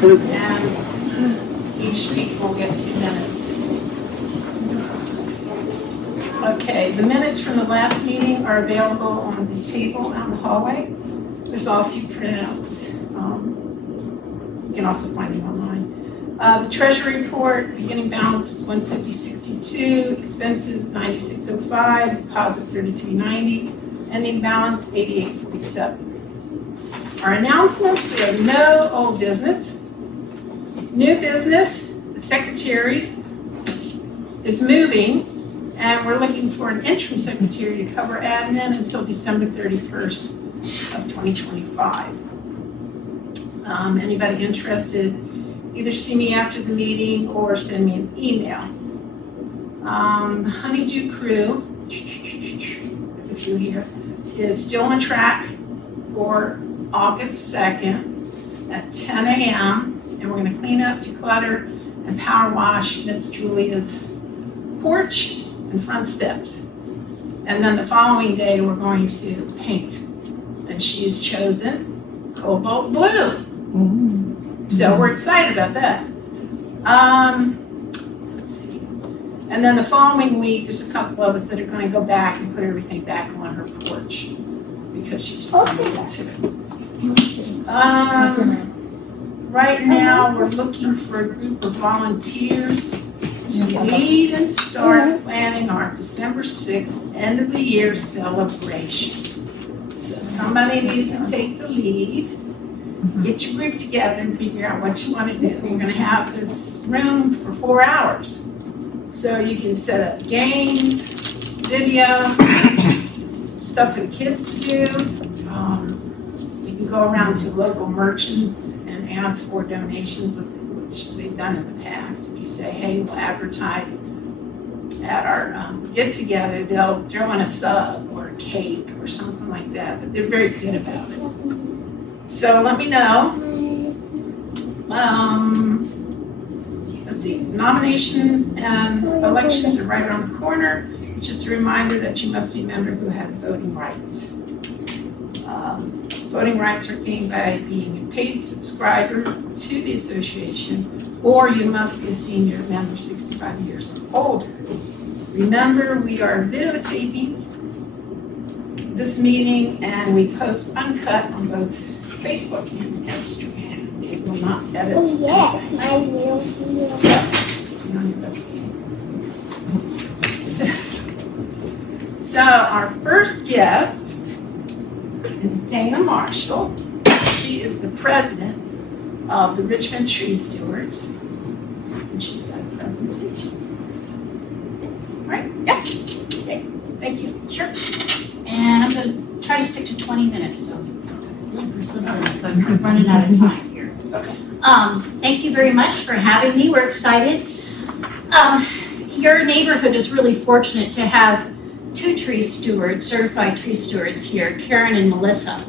And each week we'll get 2 minutes. Okay, the minutes from the last meeting are available on the table out in the hallway. There's all a few printouts. You can also find them online. The treasury report, beginning balance was $150.62, expenses $96.05, deposit $33.90, ending balance $88.47. Our announcements, we have no old business. New business, the secretary is moving, and we're looking for an interim secretary to cover admin until December 31st of 2025. Anybody interested, either see me after the meeting or send me an email. The Honeydew Crew, if you're here, is still on track for August 2nd at 10 a.m. And we're going to clean up, declutter, and power wash Miss Julia's porch and front steps. And then the following day, we're going to paint. And she's chosen cobalt blue. So we're excited about that. Let's see. And then the following week, there's a couple of us that are going to go back and put everything back on her porch because she just needed to. Right now, we're looking for a group of volunteers to lead and start planning our December 6th end of the year celebration. So somebody needs to take the lead. Get your group together and figure out what you want to do. We're going to have this room for 4 hours. So you can set up games, videos, stuff for the kids to do. You can go around to local merchants and ask for donations, which they've done in the past. If you say, hey, we'll advertise at our get-together, they'll throw in a sub or a cake or something like that. But they're very good about it. So let me know. Let's see, nominations and elections are right around the corner. It's just a reminder that you must be a member who has voting rights. Voting rights are gained by being a paid subscriber to the association, or you must be a senior member 65 years or older. Remember, we are videotaping this meeting and we post uncut on both Facebook and Instagram. It will not edit. Oh, yes, I will. So our first guest is Dana Marshall. She is the president of the Richmond Tree Stewards. And she's got a presentation for us. Right? Yep. Okay, thank you. Sure. And I'm going to try to stick to 20 minutes, so look for something if I'm running out of time here. Okay. Thank you very much for having me. We're excited. Your neighborhood is really fortunate to have 2 tree stewards, certified tree stewards here, Karen and Melissa.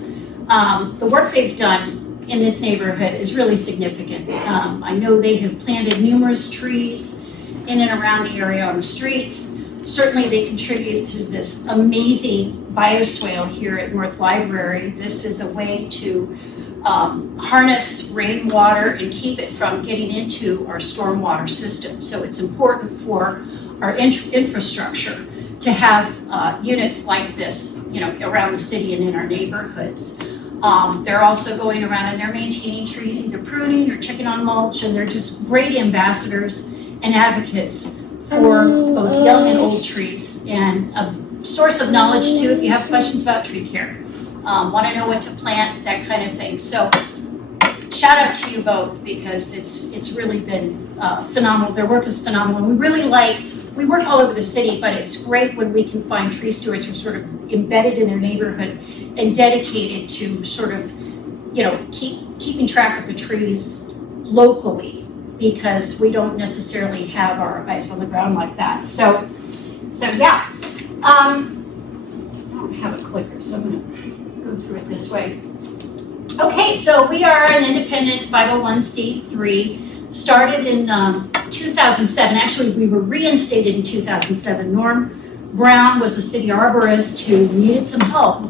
The work they've done in this neighborhood is really significant. I know they have planted numerous trees in and around the area on the streets. Certainly they contribute to this amazing bioswale here at North Library. This is a way to harness rainwater and keep it from getting into our stormwater system. So it's important for our infrastructure to have units like this, around the city and in our neighborhoods. They're also going around and they're maintaining trees, either pruning or checking on mulch, and they're just great ambassadors and advocates for both young and old trees, and a source of knowledge too if you have questions about tree care. Want to know what to plant, that kind of thing. So shout out to you both, because it's really been phenomenal. Their work is phenomenal. We work all over the city, but it's great when we can find tree stewards who are sort of embedded in their neighborhood and dedicated to sort of, keeping track of the trees locally, because we don't necessarily have our eyes on the ground like that. So yeah. I don't have a clicker, so I'm gonna go through it this way. Okay, so we are an independent 501c3. Started in 2007. Actually, we were reinstated in 2007. Norm Brown was a city arborist who needed some help,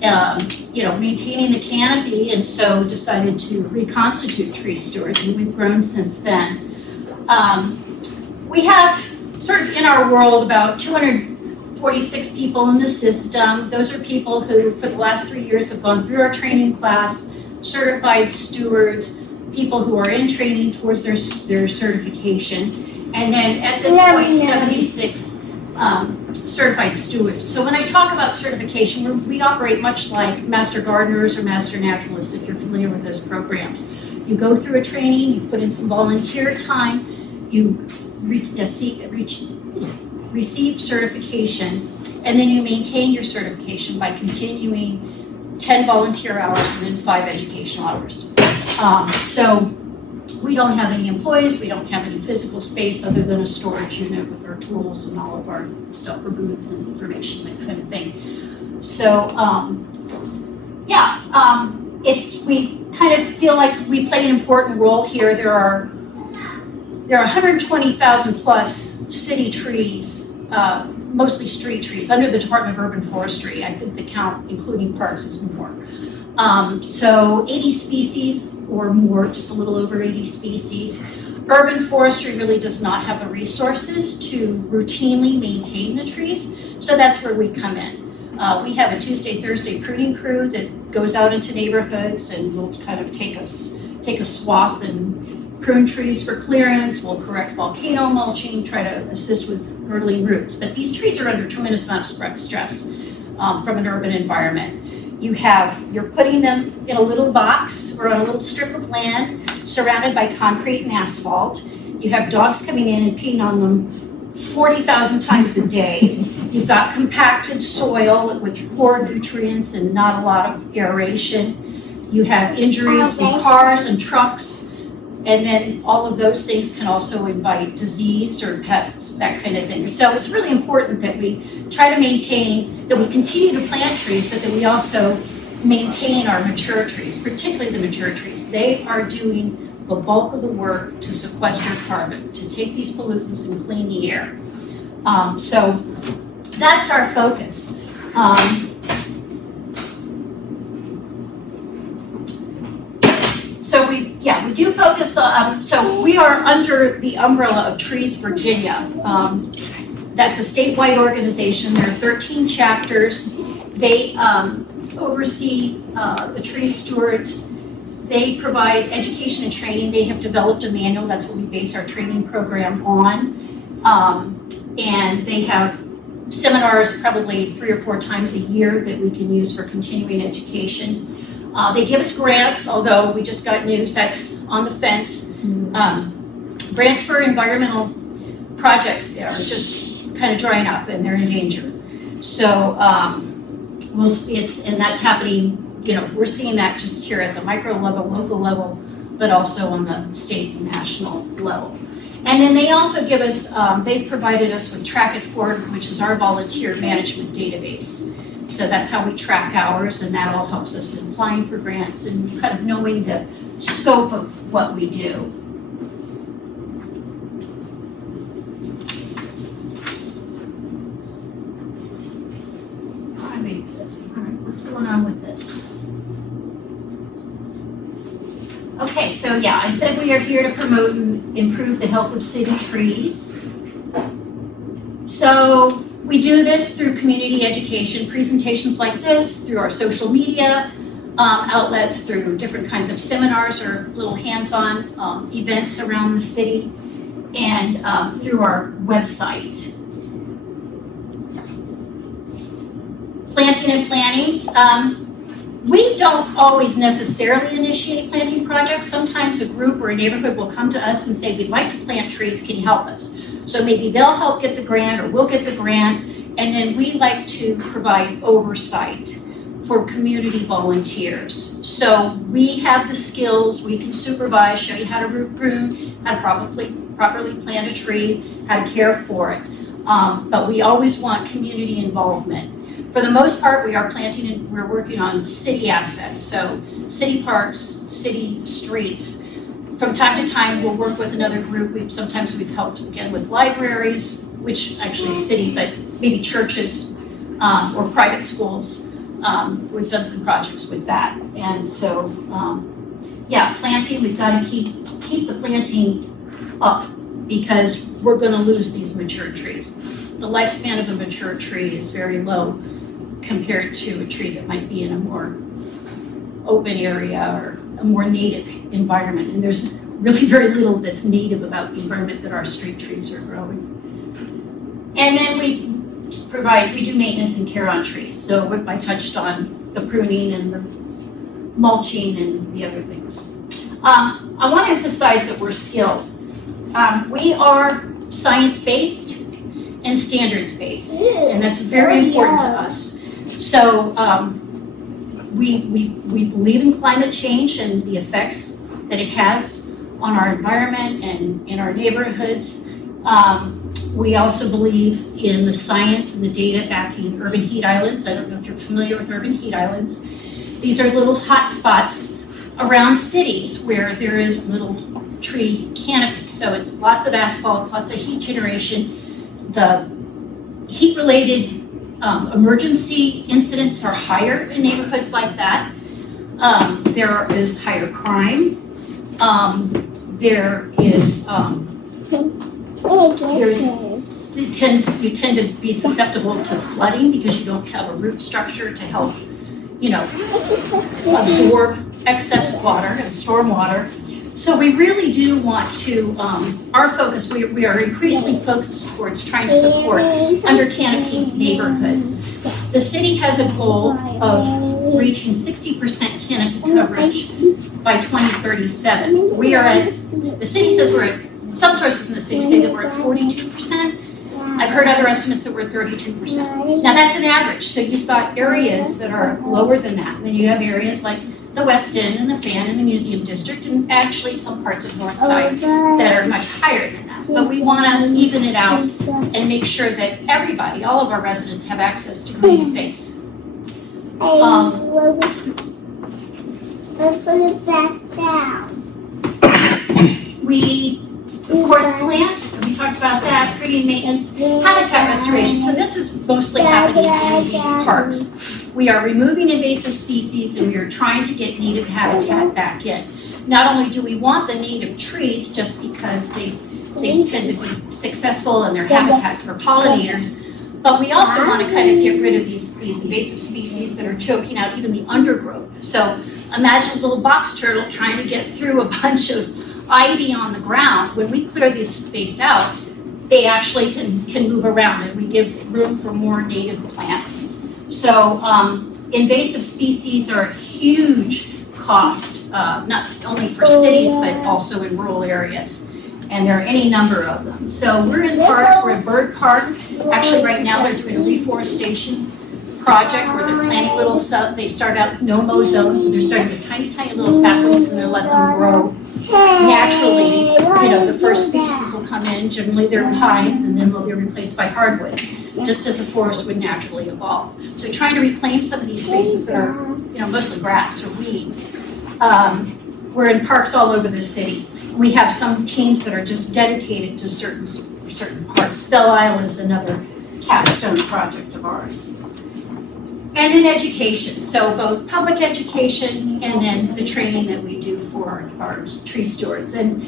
maintaining the canopy, and so decided to reconstitute tree stewards, and we've grown since then. We have sort of in our world about 246 people in the system. Those are people who, for the last 3 years, have gone through our training class, certified stewards, people who are in training towards their certification, and then at this point, 76 certified stewards. So when I talk about certification, we operate much like master gardeners or master naturalists, if you're familiar with those programs. You go through a training, you put in some volunteer time, you receive certification, and then you maintain your certification by continuing 10 volunteer hours and then 5 educational hours. So we don't have any employees, we don't have any physical space other than a storage unit with our tools and all of our stuff for booths and information, that kind of thing. So we kind of feel like we play an important role here. There are 120,000 plus city trees, mostly street trees, under the Department of Urban Forestry. I think the count, including parks, is more. So 80 species or more, just a little over 80 species. Urban forestry really does not have the resources to routinely maintain the trees, so that's where we come in. We have a Tuesday, Thursday pruning crew that goes out into neighborhoods and will kind of take a swath and prune trees for clearance. We'll correct volcano mulching, try to assist with girdling roots. But these trees are under tremendous amount of stress from an urban environment. You're putting them in a little box or on a little strip of land surrounded by concrete and asphalt. You have dogs coming in and peeing on them 40,000 times a day. You've got compacted soil with poor nutrients and not a lot of aeration. You have injuries with cars and trucks. And then all of those things can also invite disease or pests, that kind of thing. So it's really important that we try to maintain, that we continue to plant trees, but that we also maintain our mature trees, particularly the mature trees. They are doing the bulk of the work to sequester carbon, to take these pollutants and clean the air. So that's our focus. So we do focus on, so we are under the umbrella of Trees Virginia. That's a statewide organization. There are 13 chapters. They oversee the tree stewards. They provide education and training. They have developed a manual. That's what we base our training program on. And they have seminars probably 3 or 4 times a year that we can use for continuing education. They give us grants, although we just got news that's on the fence. Grants for environmental projects are just kind of drying up and they're in danger. So we'll see, and that's happening, we're seeing that just here at the micro level, local level, but also on the state and national level. And then they also give us, they've provided us with Track It Forward, which is our volunteer management database. So that's how we track hours, and that all helps us in applying for grants and kind of knowing the scope of what we do. Primate existing. All right, what's going on with this? Okay, so yeah, I said we are here to promote and improve the health of city trees. So we do this through community education, presentations like this, through our social media outlets, through different kinds of seminars or little hands-on events around the city, and through our website. Planting and planning. We don't always necessarily initiate planting projects. Sometimes a group or a neighborhood will come to us and say, we'd like to plant trees, can you help us? So maybe they'll help get the grant or we'll get the grant, and then we like to provide oversight for community volunteers. So we have the skills, we can supervise, show you how to root prune, how to properly plant a tree, how to care for it. But we always want community involvement. For the most part, we are planting and we're working on city assets, so city parks, city streets. From time to time, we'll work with another group. Sometimes we've helped, again, with libraries, which actually is city, but maybe churches or private schools. We've done some projects with that. And so, yeah, planting, we've got to keep the planting up because we're going to lose these mature trees. The lifespan of a mature tree is very low compared to a tree that might be in a more open area or a more native environment. And there's really very little that's native about the environment that our street trees are growing. And then we do maintenance and care on trees. So I touched on the pruning and the mulching and the other things. I want to emphasize that we're skilled. We are science-based and standards-based, and that's very important to us. So we believe in climate change and the effects that it has on our environment and in our neighborhoods. We also believe in the science and the data backing urban heat islands. I don't know if you're familiar with urban heat islands. These are little hot spots around cities where there is little tree canopy. So it's lots of asphalt, lots of heat generation. The heat-related emergency incidents are higher in neighborhoods like that. There is higher crime. You tend to be susceptible to flooding because you don't have a root structure to help, absorb excess water and storm water. So we really do want to, our focus, we are increasingly focused towards trying to support under canopy neighborhoods. The city has a goal of reaching 60% canopy coverage by 2037. We are at, the city says we're at, some sources in the city say that we're at 42%. I've heard other estimates that we're at 32%. Now that's an average, so you've got areas that are lower than that. And then you have areas like the West End and the Fan and the Museum District, and actually some parts of North Side that are much higher than that. But we want to even it out and make sure that everybody, all of our residents, have access to green space. Let's put it back down. We, of course, plant. We talked about that. Creating maintenance, habitat restoration. So this is mostly happening in the parks. We are removing invasive species and we are trying to get native habitat back in. Not only do we want the native trees just because they tend to be successful and they're habitats for pollinators, but we also want to kind of get rid of these invasive species that are choking out even the undergrowth. So imagine a little box turtle trying to get through a bunch of ivy on the ground. When we clear this space out, they actually can move around and we give room for more native plants. So invasive species are a huge cost, not only for cities, but also in rural areas. And there are any number of them. So we're in parks, we're in Bird Park. Actually right now they're doing a reforestation project where they're planting little, they start out with no-mow zones and they're starting with tiny, tiny little saplings and they're letting them grow naturally. The first species will come in, generally they're pines, and then they'll be replaced by hardwoods, just as a forest would naturally evolve. So trying to reclaim some of these spaces that are, mostly grass or weeds. We're in parks all over the city. We have some teams that are just dedicated to certain parks. Belle Isle is another capstone project of ours. And in education, so both public education and then the training that we do for our tree stewards. And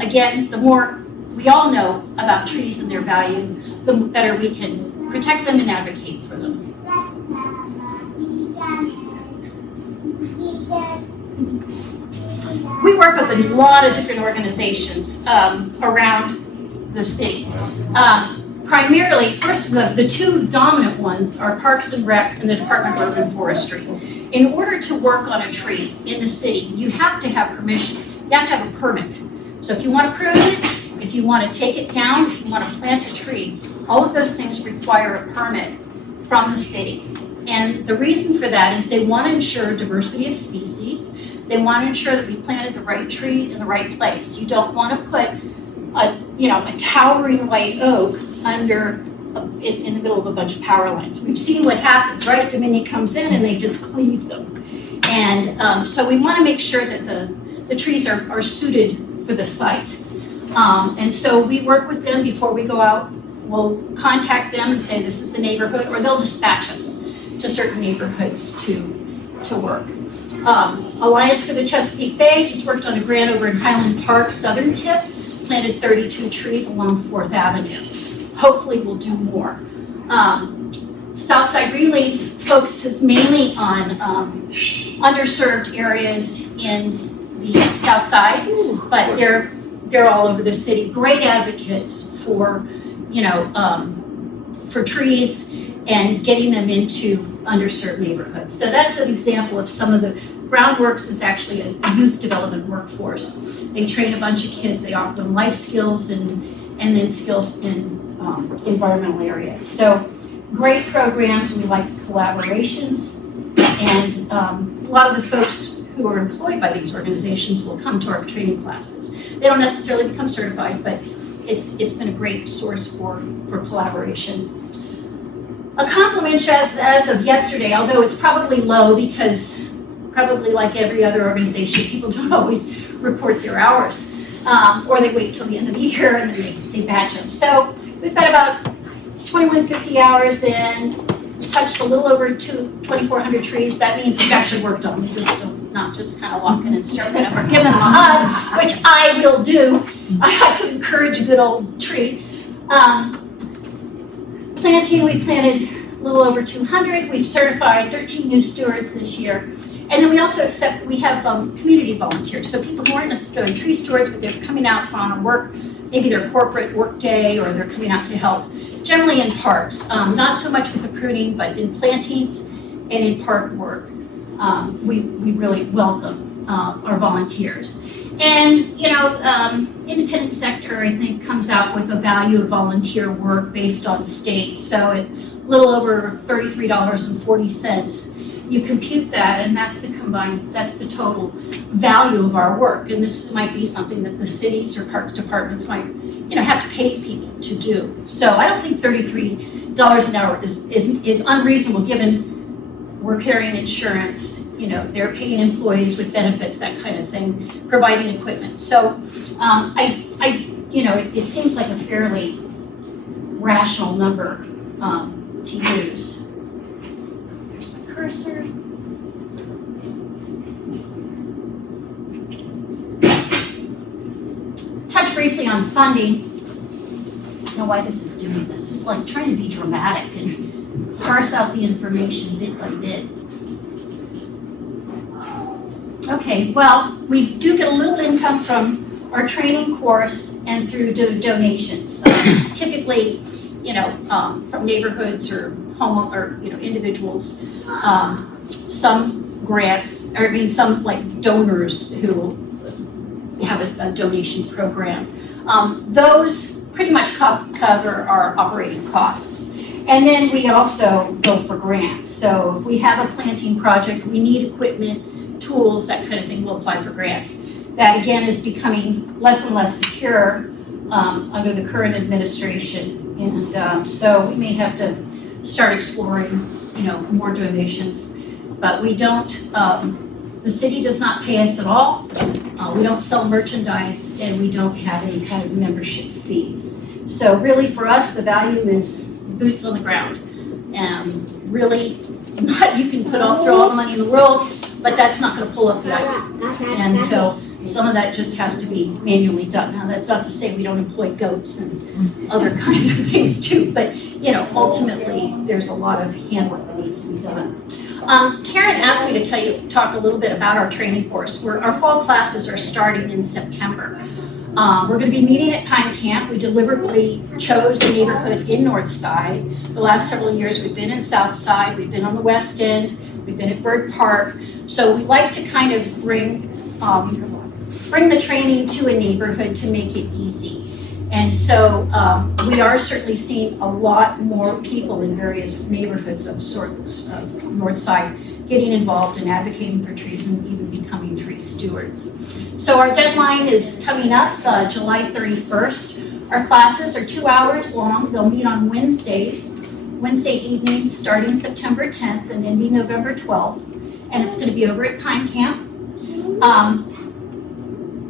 again, the more we all know about trees and their value, the better we can protect them and advocate for them. We work with a lot of different organizations around the city. Primarily, first, the two dominant ones are Parks and Rec and the Department of Urban Forestry. In order to work on a tree in the city, you have to have permission. You have to have a permit. So if you want to prune it, if you want to take it down, if you want to plant a tree, all of those things require a permit from the city. And the reason for that is they want to ensure diversity of species. They want to ensure that we planted the right tree in the right place. You don't want to put a towering white oak in the middle of a bunch of power lines. We've seen what happens, right? Dominion comes in and they just cleave them. And so we want to make sure that the trees are suited for the site. And so we work with them before we go out. We'll contact them and say this is the neighborhood, or they'll dispatch us to certain neighborhoods to work. Alliance for the Chesapeake Bay just worked on a grant over in Highland Park, southern tip, planted 32 trees along 4th Avenue. Hopefully we'll do more. Southside Relief focuses mainly on underserved areas in the South Side, but they're all over the city. Great advocates for, for trees and getting them into underserved neighborhoods. So that's an example of some of the Groundworks is actually a youth development workforce. They train a bunch of kids. They offer them life skills and then skills in environmental areas. So great programs. We like collaborations, and a lot of the folks who are employed by these organizations will come to our training classes. They don't necessarily become certified, but it's been a great source for collaboration. A compliment as of yesterday, although it's probably low because probably like every other organization, people don't always report their hours, or they wait till the end of the year and then they batch them. So we've got about 2,150 hours in, touched a little over 2,400 trees. That means we've actually worked on them, not just kind of walking and stroking them or giving them a hug, which I will do. I like to encourage a good old tree. Planting, we planted a little over 200. We've certified 13 new stewards this year. And then we also we have community volunteers. So people who aren't necessarily tree stewards, but they're coming out on work, maybe their corporate work day, or they're coming out to help, generally in parks. Not so much with the pruning, but in plantings and in park work. We really welcome our volunteers. And, independent sector, I think, comes out with a value of volunteer work based on state. So a little over $33.40. You compute that, and that's the total value of our work. And this might be something that the cities or parks departments might, have to pay people to do. So I don't think $33 an hour is unreasonable, given we're carrying insurance, they're paying employees with benefits, that kind of thing, providing equipment. So it seems like a fairly rational number to use. There's my cursor. Touch briefly on funding. I don't know why this is doing this. It's like trying to be dramatic and parse out the information bit by bit. Okay, well, we do get a little income from our training course and through donations. Typically, from neighborhoods or individuals, some grants, some like donors who have a donation program. Those pretty much cover our operating costs. And then we also go for grants. So if we have a planting project, we need equipment, tools, that kind of thing, we'll apply for grants. That again is becoming less and less secure under the current administration. And so we may have to start exploring, more donations. But we don't, the city does not pay us at all. We don't sell merchandise, and we don't have any kind of membership fees. So really for us, the value is boots on the ground. Really, you can throw all the money in the world, but that's not going to pull up the item. And so some of that just has to be manually done. Now, that's not to say we don't employ goats and other kinds of things too, but ultimately there's a lot of handwork that needs to be done. Karen asked me to talk a little bit about our training course. Our fall classes are starting in September. We're going to be meeting at Pine Camp. We deliberately chose the neighborhood in North Side. The last several years we've been in South Side, we've been on the West End, we've been at Bird Park. So we like to kind of bring the training to a neighborhood to make it easy. And so we are certainly seeing a lot more people in various neighborhoods of North Side getting involved and advocating for trees and even becoming tree stewards. So our deadline is coming up July 31st. Our classes are 2 hours long. They'll meet on Wednesday evenings starting September 10th and ending November 12th. And it's going to be over at Pine Camp.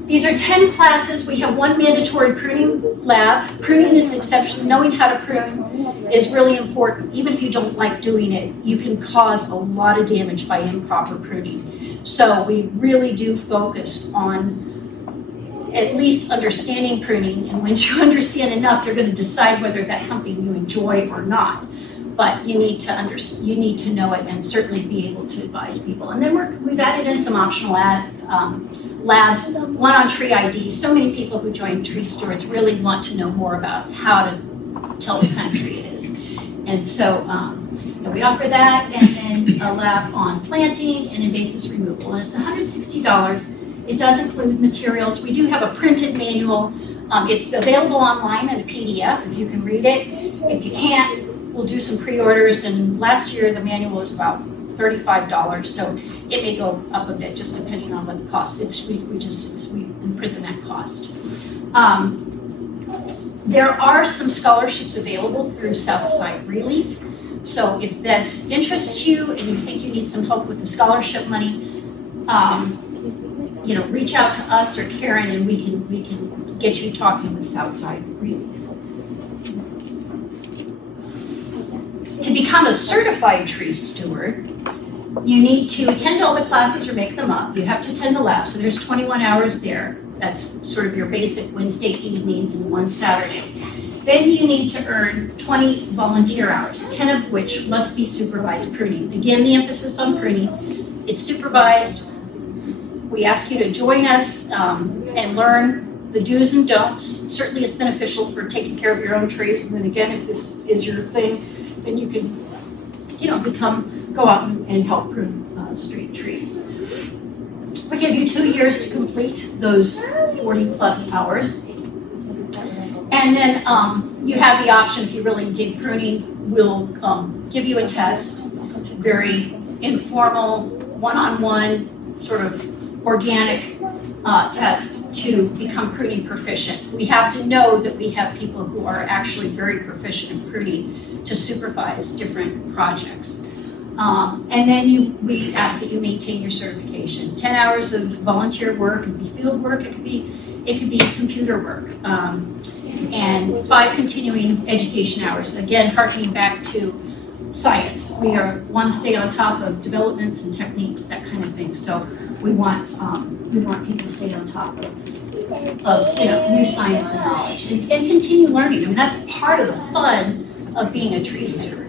These are 10 classes. We have one mandatory pruning lab. Pruning is exceptional. Knowing how to prune is really important. Even if you don't like doing it, you can cause a lot of damage by improper pruning. So we really do focus on at least understanding pruning, and once you understand enough, you're going to decide whether that's something you enjoy or not. But you need to know it and certainly be able to advise people. And then we've added in some optional labs, one on tree ID. So many people who join Tree Stewards really want to know more about how to tell what kind of tree it is. And so we offer that, and then a lab on planting and invasive removal. And it's $160. It does include materials. We do have a printed manual. It's available online in a PDF if you can read it. If you can't, we'll do some pre-orders. And last year the manual was about $35, so it may go up a bit just depending on what the cost. We print them at cost. There are some scholarships available through Southside Relief. So if this interests you and you think you need some help with the scholarship money, reach out to us or Karen, and we can get you talking with Southside Relief. To become a certified tree steward, you need to attend all the classes or make them up. You have to attend the lab, so there's 21 hours there. That's sort of your basic Wednesday evenings and one Saturday. Then you need to earn 20 volunteer hours, 10 of which must be supervised pruning. Again, the emphasis on pruning. It's supervised. We ask you to join us and learn the do's and don'ts. Certainly it's beneficial for taking care of your own trees. And then again, if this is your thing, then you can, go out and help prune street trees. We give you 2 years to complete those 40 plus hours. And then you have the option, if you really dig pruning, we'll give you a test, very informal, one-on-one, sort of organic test to become pruning proficient. We have to know that we have people who are actually very proficient in pruning to supervise different projects. And then we ask that you maintain your certification. 10 hours of volunteer work, it could be field work, it could be computer work. And 5 continuing education hours. Again, harkening back to science. We want to stay on top of developments and techniques, that kind of thing. So we want people to stay on top of new science and knowledge and continue learning. I mean, that's part of the fun of being a tree steward.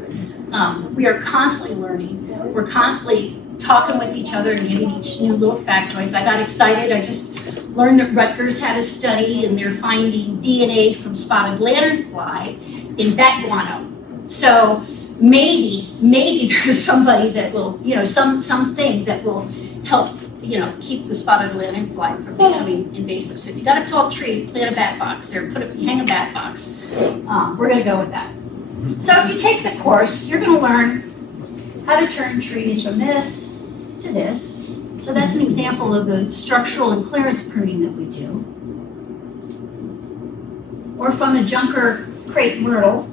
We are constantly learning. We're constantly talking with each other and giving each new little factoids. I got excited. I just learned that Rutgers had a study and they're finding DNA from spotted lanternfly in bat guano. So maybe there's somebody that will, something that will help, keep the spotted lanternfly from becoming invasive. So if you got a tall tree, plant a bat box or hang a bat box. We're going to go with that. So if you take the course, you're going to learn how to turn trees from this to this. So that's an example of the structural and clearance pruning that we do. Or from the junker crepe myrtle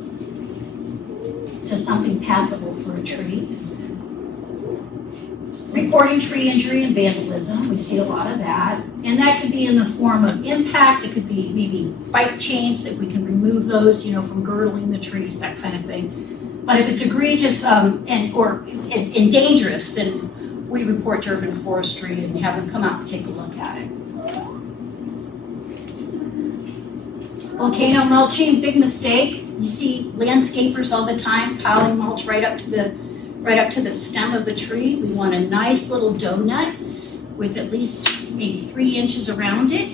to something passable for a tree. Reporting tree injury and vandalism, we see a lot of that. And that could be in the form of impact, it could be maybe bike chains, if we can remove those, from girdling the trees, that kind of thing. But if it's egregious and dangerous, then we report to urban forestry and have them come out and take a look at it. Volcano mulching, big mistake. You see landscapers all the time piling mulch right up to the stem of the tree. We want a nice little donut with at least maybe 3 inches around it.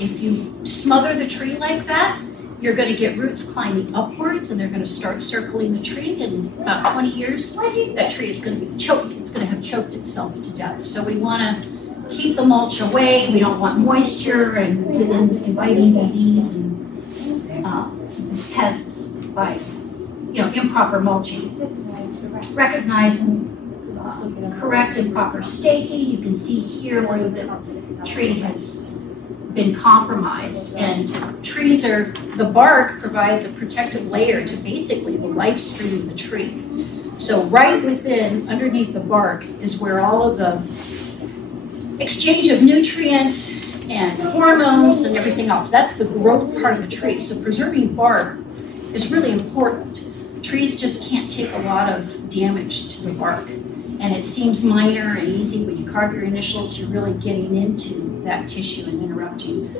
If you smother the tree like that, you're going to get roots climbing upwards and they're going to start circling the tree. In about 20 years, that tree is going to be choked. It's going to have choked itself to death. So we want to keep the mulch away. We don't want moisture and inviting disease and pests by improper mulching. Recognizing correct and proper staking. You can see here where the tree has been compromised, and the bark provides a protective layer to basically the life stream of the tree. So right underneath the bark is where all of the exchange of nutrients and hormones and everything else. That's the growth part of the tree. So preserving bark is really important. Trees just can't take a lot of damage to the bark. And it seems minor and easy. When you carve your initials, you're really getting into that tissue and interrupting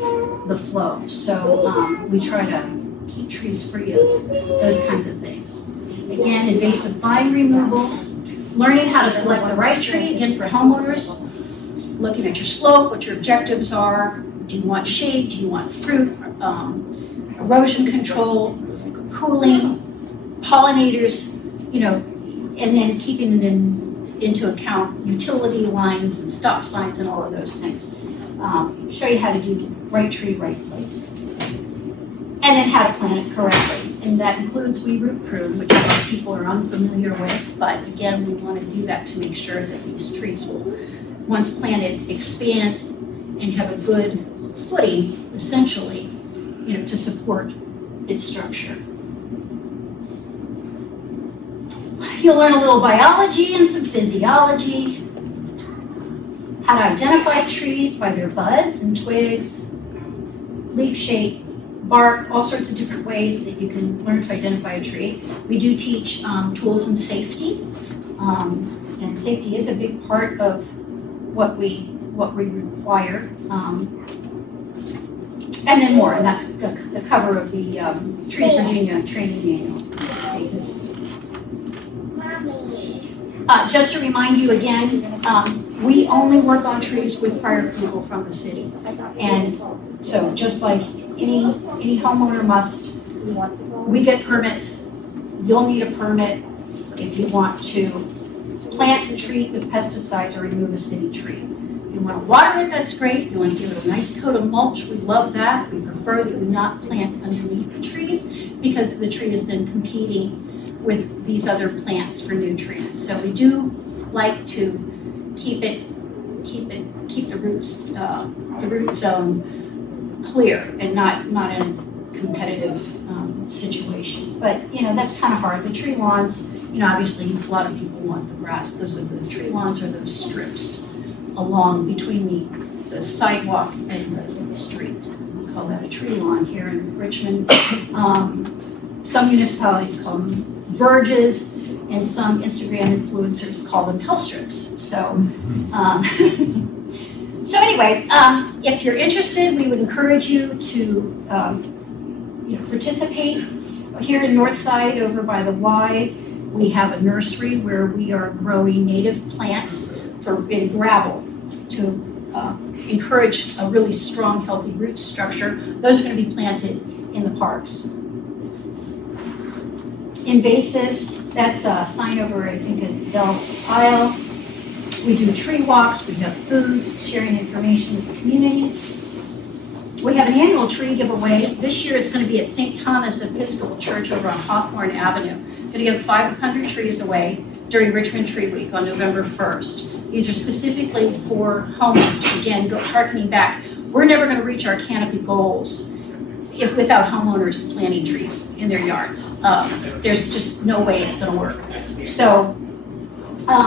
the flow. So we try to keep trees free of those kinds of things. Again, invasive vine removals, learning how to select the right tree, again for homeowners, looking at your slope, what your objectives are. Do you want shade? Do you want fruit? Erosion control, cooling, pollinators, and then keeping it into account utility lines and stop signs and all of those things. Show you how to do right tree, right place. And then how to plant it correctly. And that includes we root prune, which a lot of people are unfamiliar with, but again, we want to do that to make sure that these trees will, once planted, expand and have a good footing, essentially, to support its structure. You'll learn a little biology and some physiology, how to identify trees by their buds and twigs, leaf shape, bark, all sorts of different ways that you can learn to identify a tree. We do teach tools and safety, and safety is a big part of what we require. And then more, and that's the cover of the Trees Virginia training manual status. Just to remind you again, we only work on trees with prior approval from the city. And so just like any homeowner must, we get permits. You'll need a permit if you want to plant and treat with pesticides or remove a city tree. You want to water it, that's great. You want to give it a nice coat of mulch, we love that. We prefer that you not plant underneath the trees because the tree is then competing with these other plants for nutrients. So we do like to keep the root zone clear and not in a competitive situation. But that's kind of hard. The tree lawns, obviously a lot of people want the grass. Those are the tree lawns are those strips along between the sidewalk and the street. We call that a tree lawn here in Richmond. Some municipalities call them verges, and some Instagram influencers call them hell strips. So, so anyway, if you're interested, we would encourage you to participate. Here in Northside, over by the Y, we have a nursery where we are growing native plants in gravel to encourage a really strong, healthy root structure. Those are going to be planted in the parks. Invasives, that's a sign over, I think, at Bell Isle. We do tree walks, we have booths, sharing information with the community. We have an annual tree giveaway. This year it's going to be at St. Thomas Episcopal Church over on Hawthorne Avenue. We're going to give 500 trees away during Richmond Tree Week on November 1st. These are specifically for homeowners. Again, harkening back, we're never going to reach our canopy goals without homeowners planting trees in their yards. There's just no way it's going to work. So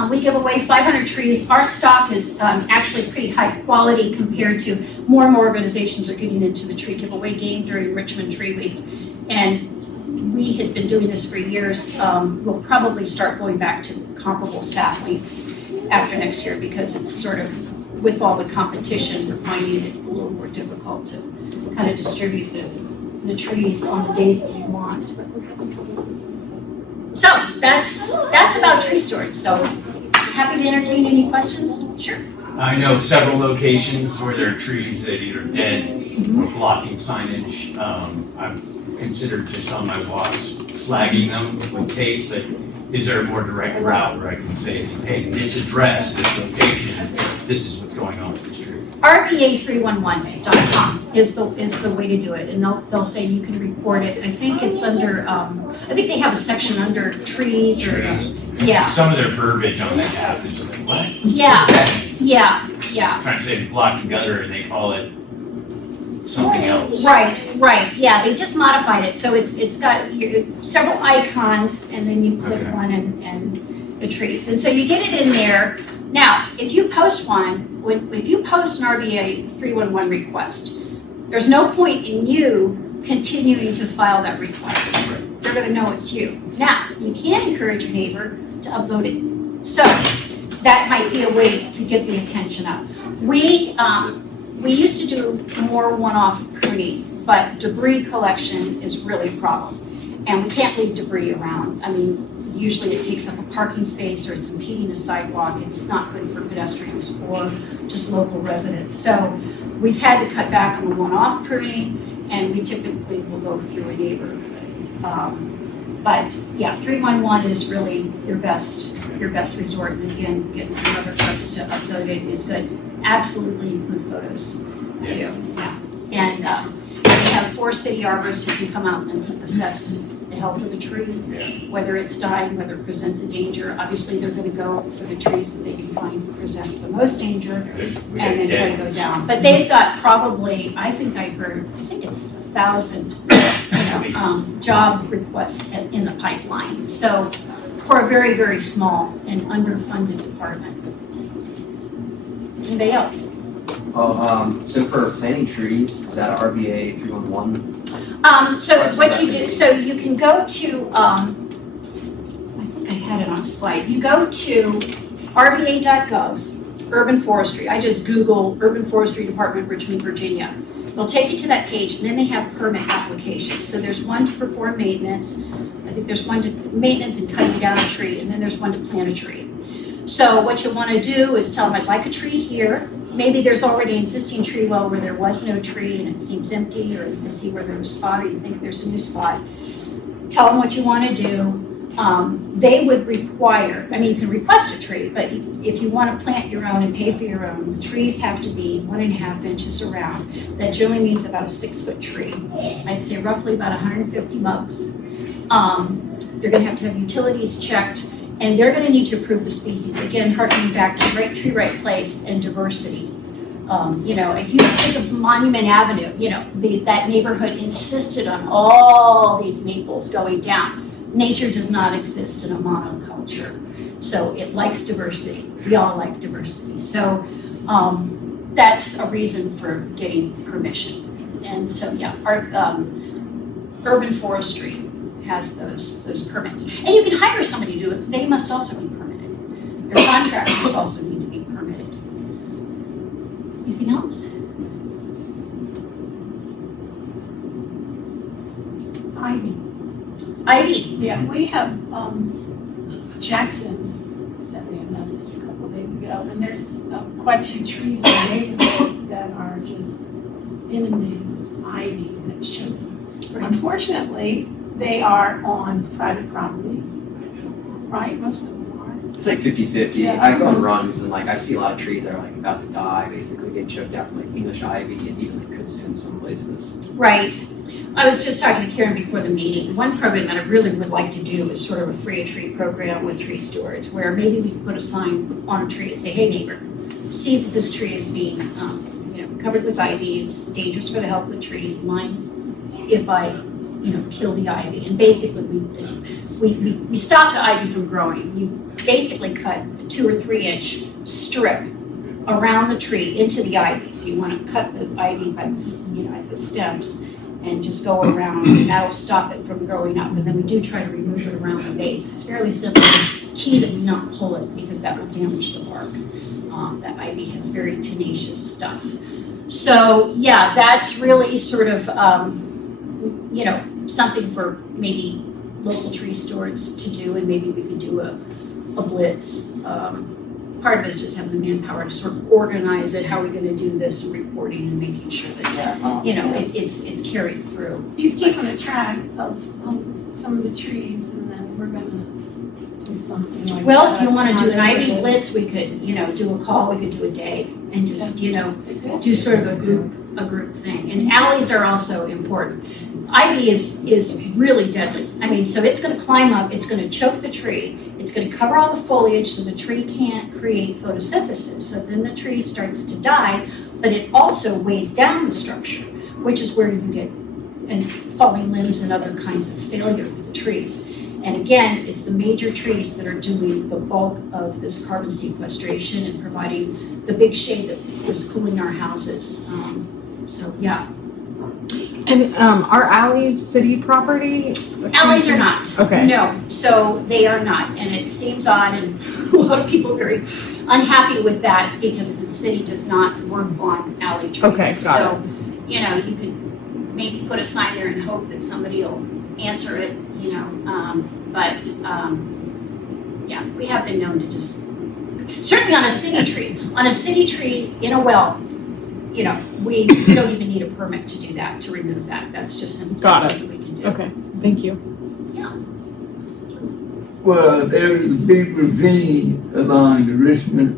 we give away 500 trees. Our stock is actually pretty high quality compared to more and more organizations are getting into the tree giveaway game during Richmond Tree Week. And we had been doing this for years. We'll probably start going back to comparable saplings after next year because it's sort of, with all the competition, we're finding it a little more difficult to kind of distribute the trees on the days that we want. So that's about tree stewards. So happy to entertain any questions. Sure. I know several locations where there are trees that either dead or blocking signage. I've considered just on my walks flagging them with tape, but is there a more direct route where I can say, hey, this address, this location, this is what's going on with this tree? RVA311.com is the way to do it, and they'll say you can report it. I think it's under. I think they have a section under trees or yeah. Some of their verbiage on the app is like, what? Yeah, yeah. Yeah. Trying to say block and gutter, and they call it something else. Right. Yeah, they just modified it, so it's got several icons, and then you click one and the trees, and so you get it in there. Now, if you post one, if you post an RBA 311 request, there's no point in you continuing to file that request. They're gonna know it's you. Now, you can encourage your neighbor to upload it. So that might be a way to get the attention up. We used to do more one-off pruning, but debris collection is really a problem. And we can't leave debris around. I mean, usually it takes up a parking space or it's impeding a sidewalk. It's not good for pedestrians or just local residents. So we've had to cut back on the one-off pruning, and we typically will go through a neighborhood. But yeah, 311 is really your best resort. And again, getting some other folks to upload it is good. Absolutely include photos too. Yeah. And we have 4 city arborists who can come out and assess the health of the tree, whether it's dying, whether it presents a danger. Obviously, they're going to go for the trees that they can find present the most danger, and then try to go down. But they've got probably, I think it's 1,000 job requests in the pipeline. So for a very, very small and underfunded department. Anybody else? So for planting trees, is that RBA 311? So what you do, so you can go to, I think I had it on a slide. You go to rba.gov, urban forestry. I just Google Urban Forestry Department, Richmond, Virginia. It'll take you to that page, and then they have permit applications. So there's one to perform maintenance. I think there's one to maintenance and cutting down a tree, and then there's one to plant a tree. So what you want to do is tell them, I'd like a tree here. Maybe there's already an existing tree well where there was no tree and it seems empty, or you can see where there's a spot, or you think there's a new spot. Tell them what you want to do. They would require, I mean, you can request a tree, but if you want to plant your own and pay for your own, the trees have to be 1.5 inches around. That generally means about a 6-foot tree. I'd say roughly about 150 bucks. You're going to have utilities checked, and they're going to need to approve the species. Again, harkening back to right tree, right place, and diversity. If you think of Monument Avenue, that neighborhood insisted on all these maples going down. Nature does not exist in a monoculture, so it likes diversity. We all like diversity. So that's a reason for getting permission. And so, yeah, urban forestry has those permits. And you can hire somebody to do it. They must also be permitted. Their contractors also need to be permitted. Anything else? Ivy. Yeah, we have, Jackson sent me a message a couple of days ago, and there's quite a few trees in the neighborhood that are just inundated with ivy and it's choking. Unfortunately, they are on private property, right? Most of them are. It's like 50-50. Yeah. I go on runs and I see a lot of trees that are about to die, basically getting choked out from English ivy and even kudzu in some places. Right. I was just talking to Karen before the meeting. One program that I really would like to do is sort of a free a tree program with tree stewards, where maybe we could put a sign on a tree and say, hey neighbor, see that this tree is being covered with ivy. It's dangerous for the health of the tree. Do you mind if I kill the ivy? And basically we stop the ivy from growing. You basically cut a 2 or 3 inch strip around the tree into the ivy. So you want to cut the ivy by at the stems and just go around, and that'll stop it from growing up. And then we do try to remove it around the base. It's fairly simple. The key that we not pull it, because that will damage the bark. That ivy has very tenacious stuff. So yeah, that's really sort of something for maybe local tree stewards to do, and maybe we could do a blitz. Part of it is just having the manpower to sort of organize it. How are we going to do this, and reporting and making sure that it's carried through. He's keeping a track of some of the trees, and then we're going to do something like that. Well, if you want to do an ivy blitz, we could do a call. We could do a day and just do sort of a group thing. And alleys are also important. Ivy is really deadly. I mean, so it's going to climb up, it's going to choke the tree, it's going to cover all the foliage so the tree can't create photosynthesis. So then the tree starts to die, but it also weighs down the structure, which is where you get falling limbs and other kinds of failure of the trees. And again, it's the major trees that are doing the bulk of this carbon sequestration and providing the big shade that was cooling our houses. So, yeah. And are alleys city property? Alleys are not. Okay. No, so they are not, and it seems odd, and a lot of people are very unhappy with that because the city does not work on alley trees. Okay, got So, you know, you could maybe put a sign there and hope that somebody will answer it, you know, yeah, we have been known to just, certainly on a city tree in a well, you know, we don't even need a permit to do that, to remove that. That's just something Got it. we can do. Okay, thank you. Well, there was a big ravine along the Richmond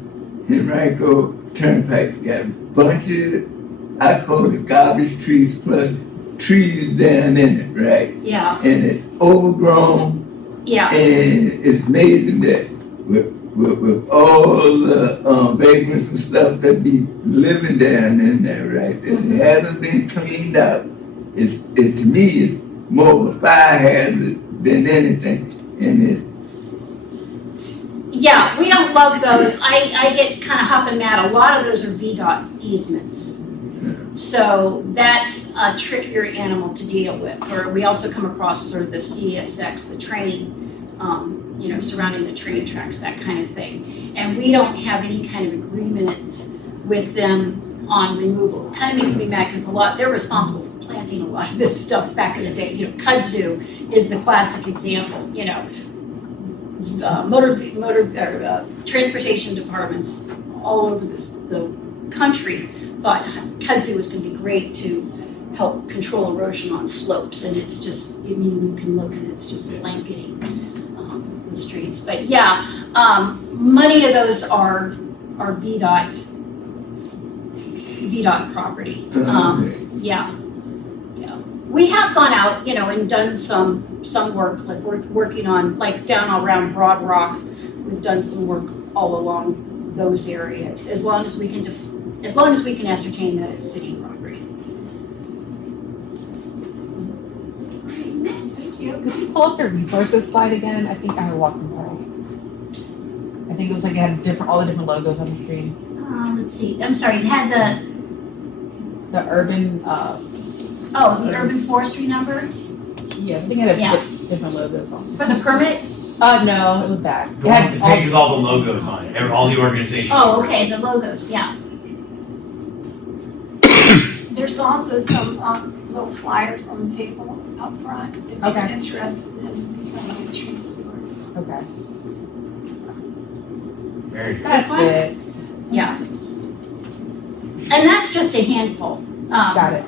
Henrico Turnpike. Got a bunch of, I call it garbage trees plus trees down in it, right? Yeah, And it's overgrown, yeah. and it's amazing that with all the vagrants and stuff that be living down in there, right? Mhm. It hasn't been cleaned up. It to me it's more of a fire hazard than anything, and it. Yeah, we don't love those. I get kind of hot and mad. A lot of those are VDOT easements. So that's a trickier animal to deal with. Or we also come across sort of the CSX, the train, you know, surrounding the train tracks, that kind of thing. And we don't have any kind of agreement with them on removal. It kind of makes me mad because they're responsible for planting a lot of this stuff back in the day. You know, kudzu is the classic example, you know. Transportation departments all over the country thought kudzu was going to be great to help control erosion on slopes, and it's just, I mean, you can look and it's just blanketing the streets. But yeah, many of those are VDOT property. Yeah. We have gone out, you know, and done some work, like we're working on, like down around Broad Rock, we've done some work all along those areas, as long as we can ascertain that it's city property. Thank you. Could you pull up the resources slide again? I think I walked them through. I think it was like it had all the different logos on the screen. Let's see, I'm sorry, it had The urban, the urban forestry number yeah, I think it had Yeah. different logos on for the permit? No, it was back. The one with the page with all the logos on it, all the organizations. Oh, okay, the logos, yeah. There's also some little flyers on the table up front if you're Okay. interested in becoming a tree steward. Okay. Very good. That's one? it. Yeah. And that's just a handful. Got it.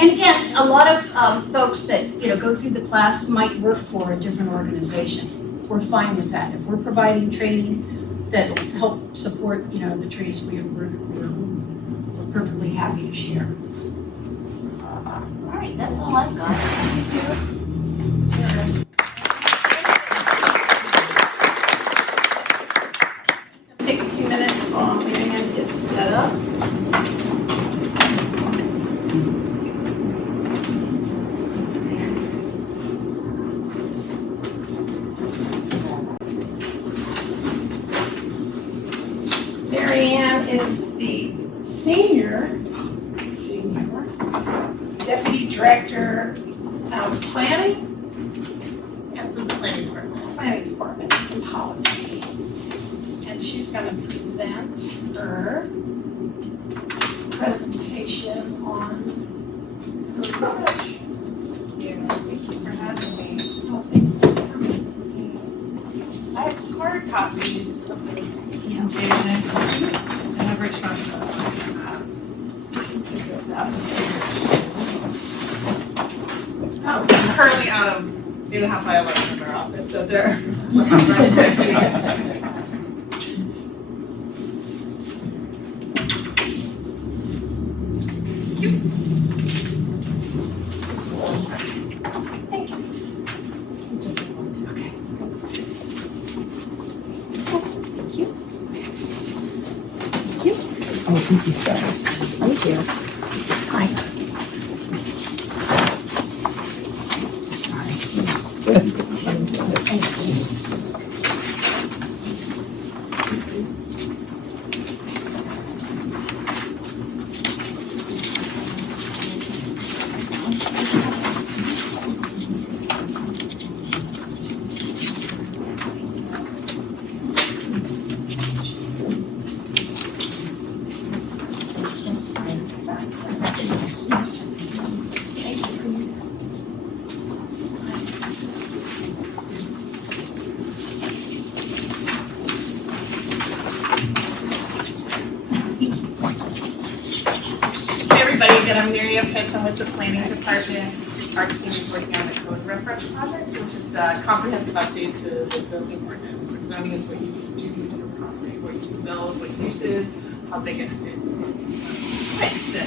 And again, a lot of folks that, you know, go through the class might work for a different organization. We're fine with that. If we're providing training that will help support, you know, the trees, we're perfectly happy to share. All right, that's all I've got. Take a few minutes while Marianne gets set up. Marianne is the senior deputy director of planning. Yes, the planning department. Planning Department and Policy. And she's going to present her presentation on her approach. Thank you for having me. Oh, thank you for coming. I have hard copies of the presentation and I've written on give this out. I'm currently out of 8.5 by 11 in our office, so they're right next to me. Oh, thank you, sir. Thank you. Hi. Sorry. again, I'm Marianne Pitts. I'm with the planning department. Our team is working on the code refresh project, which is the comprehensive update to the zoning ordinance. Where zoning is what you can do with your property, what you can build, what uses, how big it is. Thanks, Sid. I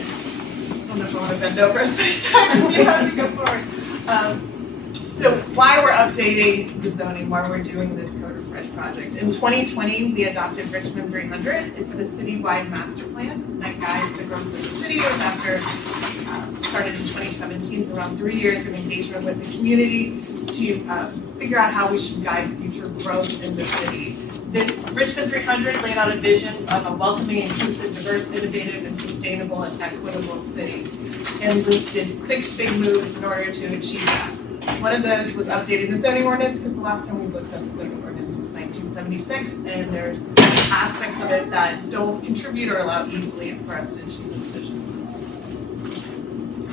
don't know if I want to bend over as many times as you have to go forward. So why we're updating the zoning, why we're doing this code refresh project. In 2020, we adopted Richmond 300. It's the citywide master plan that guides the growth of the city. It was after, started in 2017, so around 3 years of engagement with the community to figure out how we should guide future growth in the city. This Richmond 300 laid out a vision of a welcoming, inclusive, diverse, innovative, and sustainable and equitable city, and listed 6 big moves in order to achieve that. One of those was updating the zoning ordinance, because the last time we looked at the zoning ordinance was 1976, and there's aspects of it that don't contribute or allow easily for us to achieve this vision.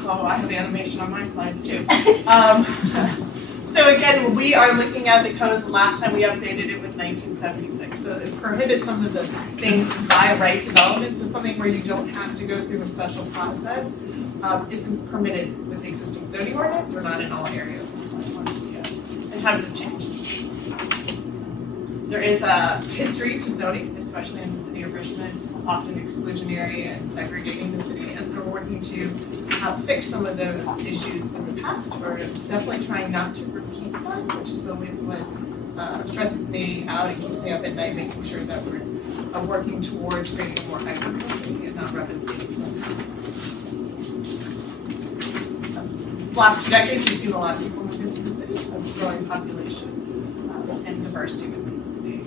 Oh, I have animation on my slides too. So again, we are looking at the code. The last time we updated it was 1976. So it prohibits some of the things by right development. So something where you don't have to go through a special process isn't permitted with the existing zoning ordinance, or not in all areas. And times have changed. There is a history to zoning, especially in the city of Richmond, often exclusionary and segregating the city. And so we're working to fix some of those issues in the past, or definitely trying not to repeat them, which is always what stresses me out and keeps me up at night, making sure that we're working towards creating a more equitable city and not replicating some of these. Last 2 decades, we've seen a lot of people move into the city, a growing population and diversity within the city.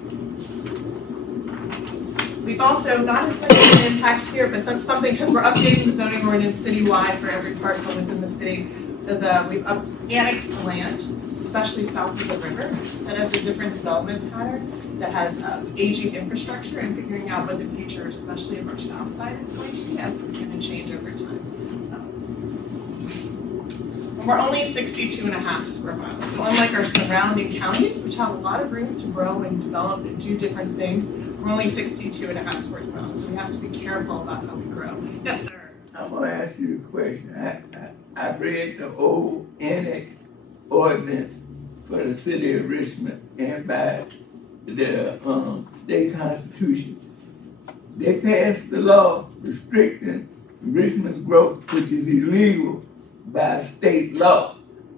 We've also, not as much of an impact here, but that's something, because we're updating the zoning ordinance citywide for every parcel within the city. We've annexed the land, especially south of the river, that has a different development pattern, that has aging infrastructure, and figuring out what the future, especially of our south side, is going to be, as it's going to change over time. We're only 62.5 square miles. So unlike our surrounding counties, which have a lot of room to grow and develop and do different things, we're only 62.5 square miles. So we have to be careful about how we grow. Yes, sir. I'm gonna ask you a question. I read the old annex ordinance for the city of Richmond and by the state constitution. They passed the law restricting Richmond's growth, which is illegal by state law.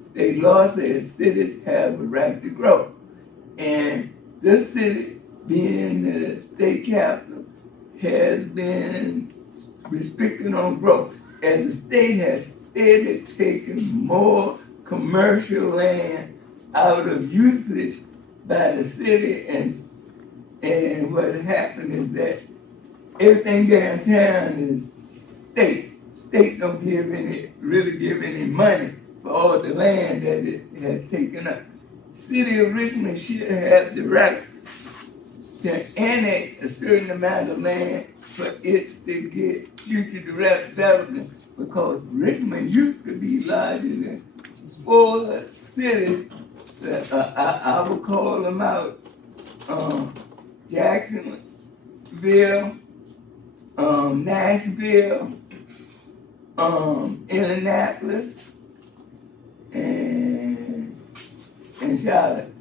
State law says cities have a right to grow. And this city, being the state capital, has been restricted on growth. As the state has steadily taken more commercial land out of usage by the city, and what happened is that everything downtown is state. State don't really give any money for all the land that it has taken up. City of Richmond should have the right to annex a certain amount of land for it to get future development, because Richmond used to be larger than 4 cities. I would call them out: Jacksonville, Nashville, Indianapolis, and Charlotte.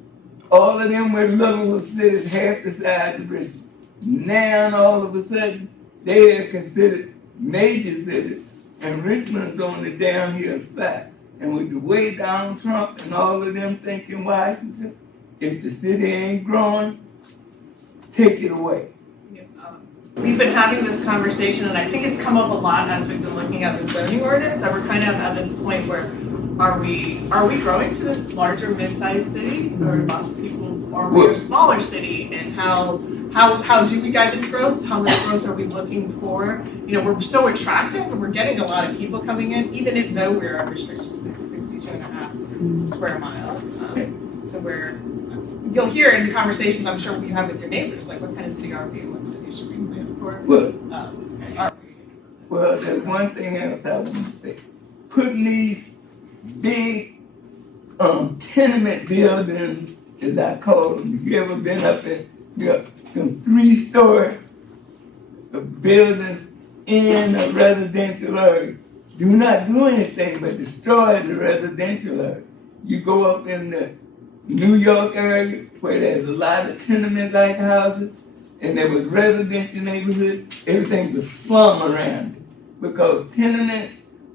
All of them were little cities half the size of Richmond. Now, all of a sudden, they are considered major cities, and Richmond is on the downhill side. And with the way Donald Trump and all of them think in Washington, if the city ain't growing, take it away. We've been having this conversation, and I think it's come up a lot as we've been looking at the zoning ordinance, that we're kind of at this point where are we growing to this larger mid-sized city, or lots of people, or are we a smaller city, and how do we guide this growth? How much growth are we looking for? You know, we're so attractive, and we're getting a lot of people coming in, even though we're a restriction of 62.5 square miles. So you'll hear in the conversations I'm sure you have with your neighbors, like what kind of city are we, what city should we plan for? Well, there's one thing else I want to say. Putting these big tenement buildings, as I call them, you ever been up in them 3-story buildings in a residential area? do not do anything but destroy the residential area. You go up in the New York area where there's a lot of tenement-like houses, and there was residential neighborhoods, everything's a slum around it. Because tenement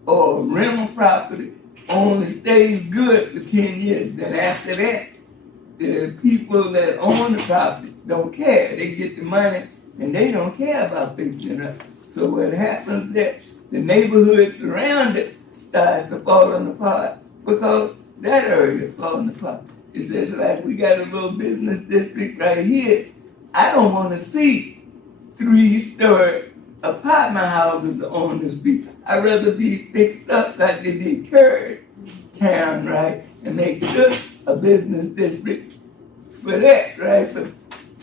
or rental property only stays good for 10 years. Then after that, the people that own the property don't care. They get the money and they don't care about fixing it up. So what happens is that the neighborhood surrounding it starts to falling apart because that area is falling apart. It's just like we got a little business district right here. I don't want to see 3-story apartment houses on the street. I'd rather be fixed up like they did Curry Town, right? And make sure a business district for that, right? For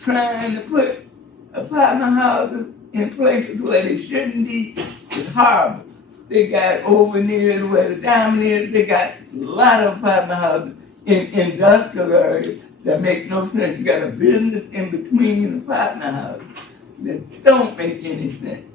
trying to put apartment houses in places where they shouldn't be is horrible. They got over near where the diamond is, they got a lot of apartment houses in industrial areas that make no sense. You got a business in between apartment houses that don't make any sense.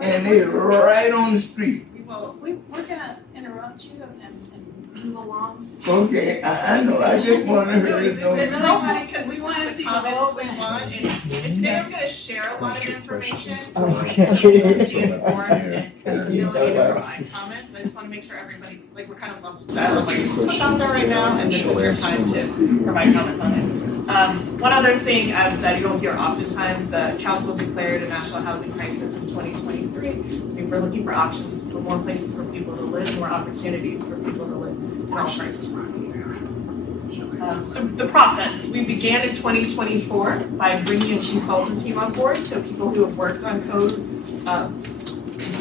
And they're right on the street. We're gonna interrupt you and move along. Okay, I know, I just want to hear It's it. really funny because We we wanna want to see see the whole comments we thing. want, and today I'm gonna share a lot of information. So Okay. you can be informed and ability to provide comments. I just want to make sure everybody, like, we're kind of level set. I'm like, this is what's out there right now, and this is your time to provide comments on it. One other thing that you'll hear oftentimes, the council declared a national housing crisis in 2023. We're looking for options for more places for people to live, more opportunities for people to live in all prices. So the process, we began in 2024 by bringing a consultant team on board, so people who have worked on code,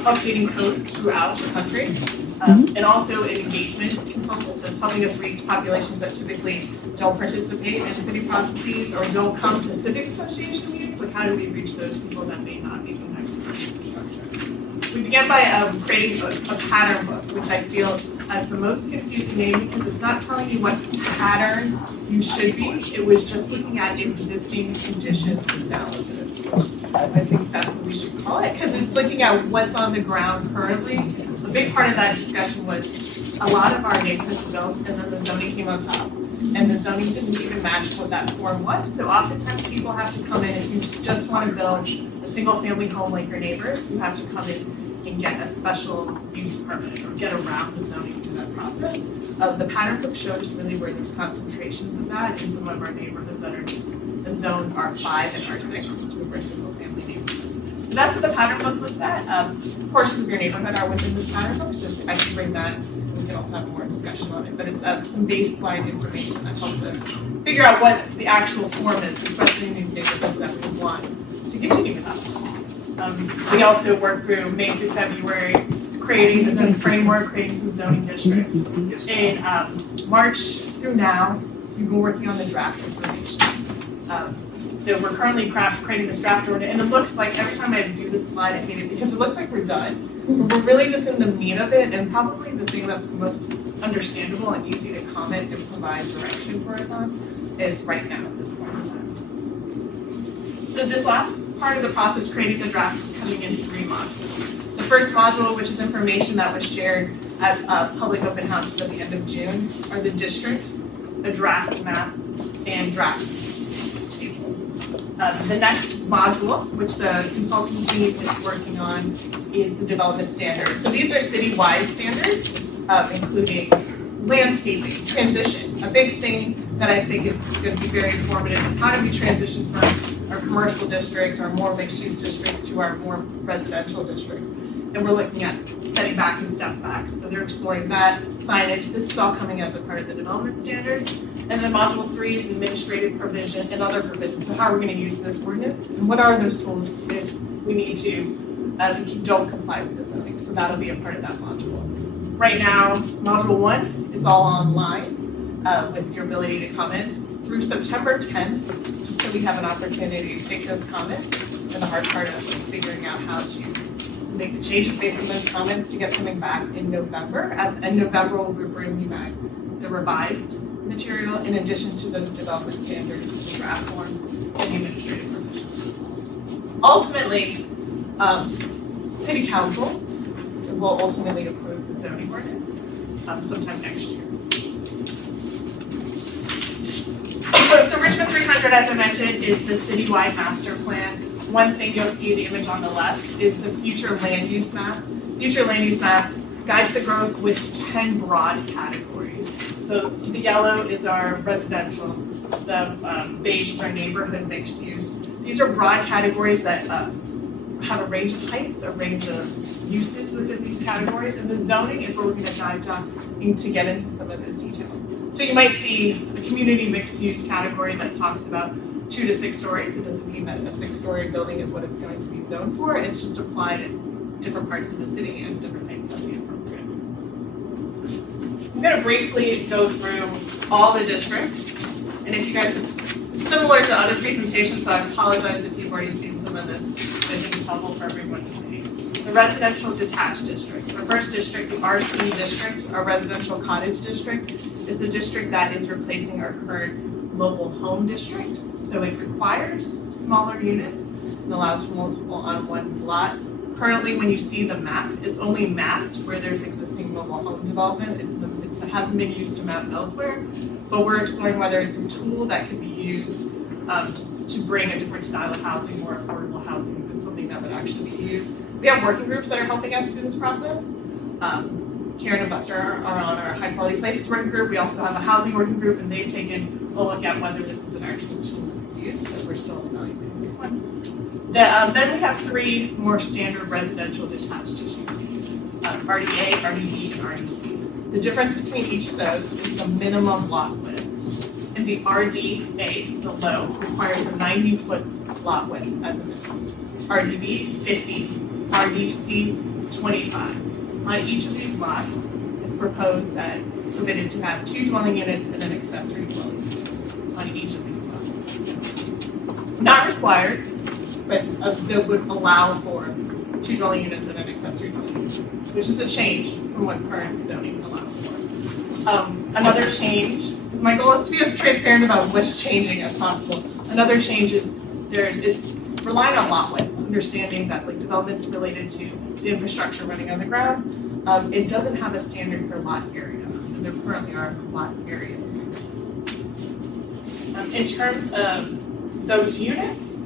updating codes throughout the country, and also an engagement consultant that's helping us reach populations that typically don't participate in city processes or don't come to civic association meetings. Like, how do we reach those people that may not be connected to infrastructure? We began by creating a pattern book, which I feel as the most confusing name because it's not telling you what pattern you should be. It was just looking at existing conditions analysis. I think that's what we should call it because it's looking at what's on the ground currently. A big part of that discussion was a lot of our neighborhoods built and then the zoning came on top. And the zoning didn't even match what that form was. So oftentimes people have to come in, if you just want to build a single family home like your neighbors, you have to come in and get a special use permit or get around the zoning through that process. The pattern book shows really where there's concentrations of that in some of our neighborhoods that are the zone R5 and R6 to for single family neighborhoods. So that's what the pattern book looked at. Portions of your neighborhood are within this pattern book, so I can bring that. We can also have more discussion on it, but it's some baseline information that helps us figure out what the actual form is, especially in these neighborhoods that we want to continue with us. We also worked through May through February, creating the zoning framework, creating some zoning districts. In March through now, we've been working on the draft information. So we're currently creating this draft order, and it looks like every time I do this slide, I hate it because it looks like we're done. We're really just in the meat of it, and probably the thing that's the most understandable and easy to comment and provide direction for us on is right now at this point in time. So this last part of the process, creating the draft, is coming in 3 modules. The first module, which is information that was shared at public open houses at the end of June, are the districts, a draft map, and draft use table. The next module, which the consulting team is working on, is the development standards. So these are citywide standards, including landscaping, transition. A big thing that I think is going to be very informative is how do we transition from our commercial districts, our more mixed-use districts, to our more residential districts. And we're looking at setting back and step backs. So they're exploring that, signage. This is all coming as a part of the development standards. And then module 3 is administrative provision and other provisions. So how are we going to use this ordinance? And what are those tools if we need to, if you don't comply with the zoning? So that'll be a part of that module. Right now, module 1 is all online with your ability to comment through September 10th, just so we have an opportunity to take those comments. And the hard part of figuring out how to make the changes based on those comments to get something back in November. In November, we'll be bringing back the revised material in addition to those development standards, the draft form, and the administrative provisions. Ultimately, City Council will ultimately approve zoning ordinance sometime next year. So Richmond 300, as I mentioned, is the citywide master plan. One thing you'll see, the image on the left, is the future land use map. Future land use map guides the growth with 10 broad categories. So the yellow is our residential, the beige is our neighborhood mixed use. These are broad categories that have a range of heights, a range of uses within these categories, and the zoning is where we're going to dive down to get into some of those details. So you might see a community mixed use category that talks about 2 to 6 stories. It doesn't mean that a 6-story building is what it's going to be zoned for. It's just applied in different parts of the city and different heights might be appropriate. I'm going to briefly go through all the districts, and if you guys similar to other presentations, so I apologize if you've already seen some of this, but I think it's helpful for everyone to see. The residential detached districts. Our first district, the RC district, our residential cottage district, is the district that is replacing our current mobile home district. So it requires smaller units and allows for multiple on one lot. Currently, when you see the map, it's only mapped where there's existing mobile home development. It hasn't been used to map elsewhere, but we're exploring whether it's a tool that could be used to bring a different style of housing, more affordable housing, and something that would actually be used. We have working groups that are helping us through this process. Karen and Buster are on our High Quality Places working group. We also have a housing working group, and they've taken a look at whether this is an actual tool to be used, so we're still evaluating this one. Then we have 3 more standard residential detached districts, RDA, RDB, and RDC. The difference between each of those is the minimum lot width. And the RDA, the low, requires a 90-foot lot width as a minimum. RDB, 50, RDC, 25. On each of these lots, it's proposed that permitted to have 2 dwelling units and an accessory dwelling unit on each of these lots. Not required, but that would allow for 2 dwelling units and an accessory dwelling unit, which is a change from what current zoning allows for. Another change, my goal is to be as transparent about what's changing as possible. Another change is relying on lot width, understanding that like developments related to the infrastructure running on the ground, it doesn't have a standard for lot area, and there currently are lot area standards. In terms of those units,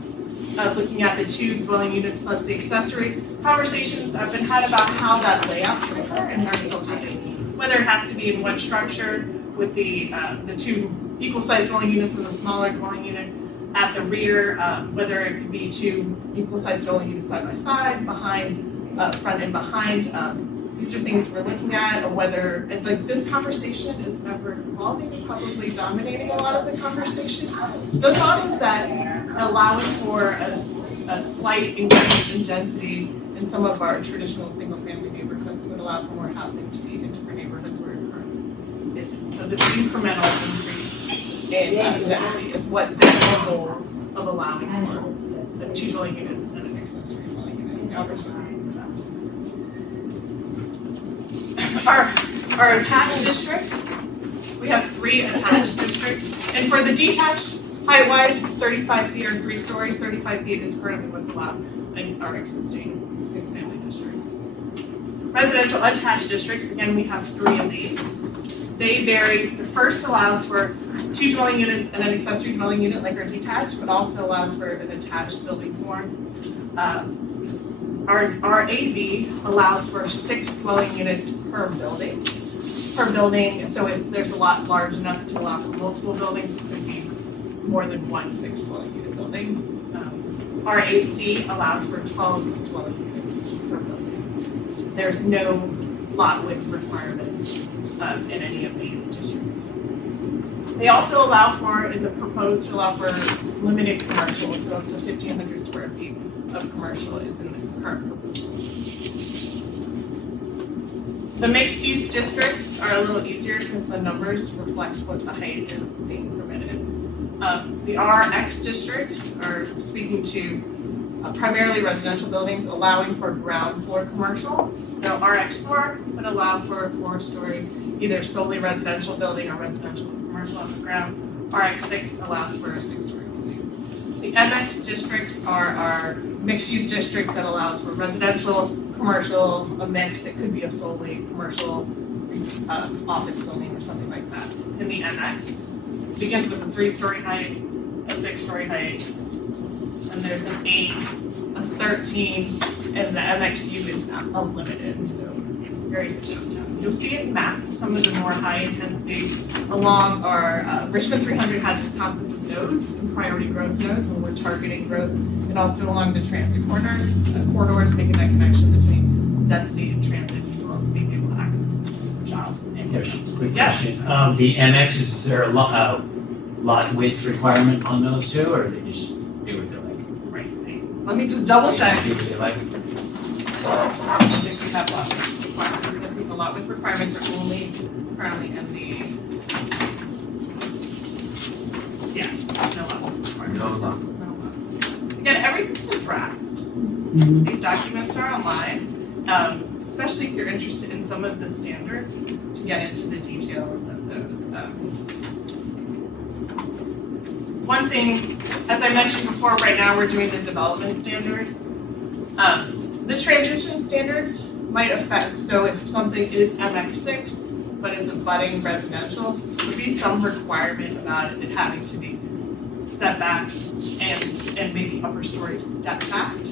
looking at the 2 dwelling units plus the accessory, conversations have been had about how that layout should occur and are still happening. Whether it has to be in one structure with the 2 equal-sized dwelling units and the smaller dwelling unit at the rear, whether it could be 2 equal-sized dwelling units side by side, behind, front and behind. These are things we're looking at, or whether, like this conversation is ever evolving and probably dominating a lot of the conversation. The thought is that allowing for a slight increase in density in some of our traditional single-family neighborhoods would allow for more housing to be in different neighborhoods where it currently isn't. So this incremental increase in density is what the goal of allowing for the 2 dwelling units and an accessory dwelling unit, the opportunity for that. Our attached districts, we have 3 attached districts, and for the detached, height-wise, it's 35 feet or 3 stories. 35 feet is currently what's allowed in our existing single-family districts. Residential attached districts, again, we have 3 of these. They vary. The first allows for 2 dwelling units and an accessory dwelling unit, like our detached, but also allows for an attached building form. Our AB allows for 6 dwelling units per building. So if there's a lot large enough to allow for multiple buildings, it could be more than 1 6 dwelling unit building. Our AC allows for 12 dwelling units per building. There's no lot width requirements in any of these districts. They also allow for, in the proposed, to allow for limited commercial, so up to 1,500 square feet of commercial is in the current proposal. The mixed use districts are a little easier because the numbers reflect what the height is being permitted. The RX districts are speaking to primarily residential buildings, allowing for ground floor commercial. So RX4 would allow for a 4-story, either solely residential building or residential and commercial on the ground. RX6 allows for a 6-story building. The MX districts are our mixed-use districts that allows for residential, commercial, a mix. It could be a solely commercial office building or something like that. In the MX, begins with a 3-story height, a 6-story height, and there's an 8, a 13, and the MXU is unlimited, so very significant. You'll see it mapped, some of the more high intensity along our, Richmond 300 has this concept of nodes and priority growth nodes when we're targeting growth, and also along the transit corridors, making that connection between density and transit, people being able to access jobs and Quick Yes. question. The MXs, is there a lot width requirement on those two, or they just do what they like? Right. Let me just double check. Do what they like? I don't think we have lot width requirements. I think the lot width requirements are only currently in the. Yes, no lot width requirements. No lot. No lot width. Again, everything's a draft. These documents are online, especially if you're interested in some of the standards to get into the details of those. One thing, as I mentioned before, right now we're doing the development standards. The transition standards might affect, so if something is MX6 but is abutting residential, there would be some requirement about it having to be set back and maybe upper story step backed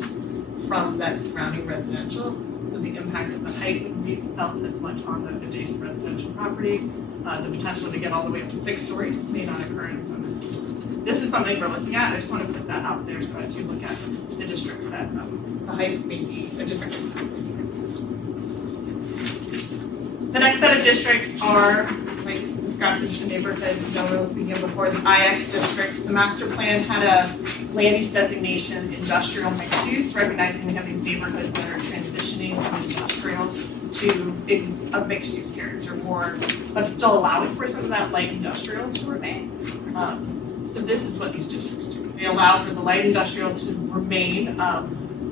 from that surrounding residential. So the impact of the height wouldn't be felt as much on the adjacent residential property. The potential to get all the way up to 6 stories may not occur in some instances. This is something we're looking at. I just want to put that out there so as you look at the districts that the height may be a different impact. The next set of districts are like the Scottsdale neighborhood Joe was speaking of before, the IX districts. The master plan had a land use designation industrial mixed use, recognizing we have these neighborhoods that are transitioning from industrial to a mixed use character more, but still allowing for some of that light industrial to remain. So this is what these districts do. They allow for the light industrial to remain,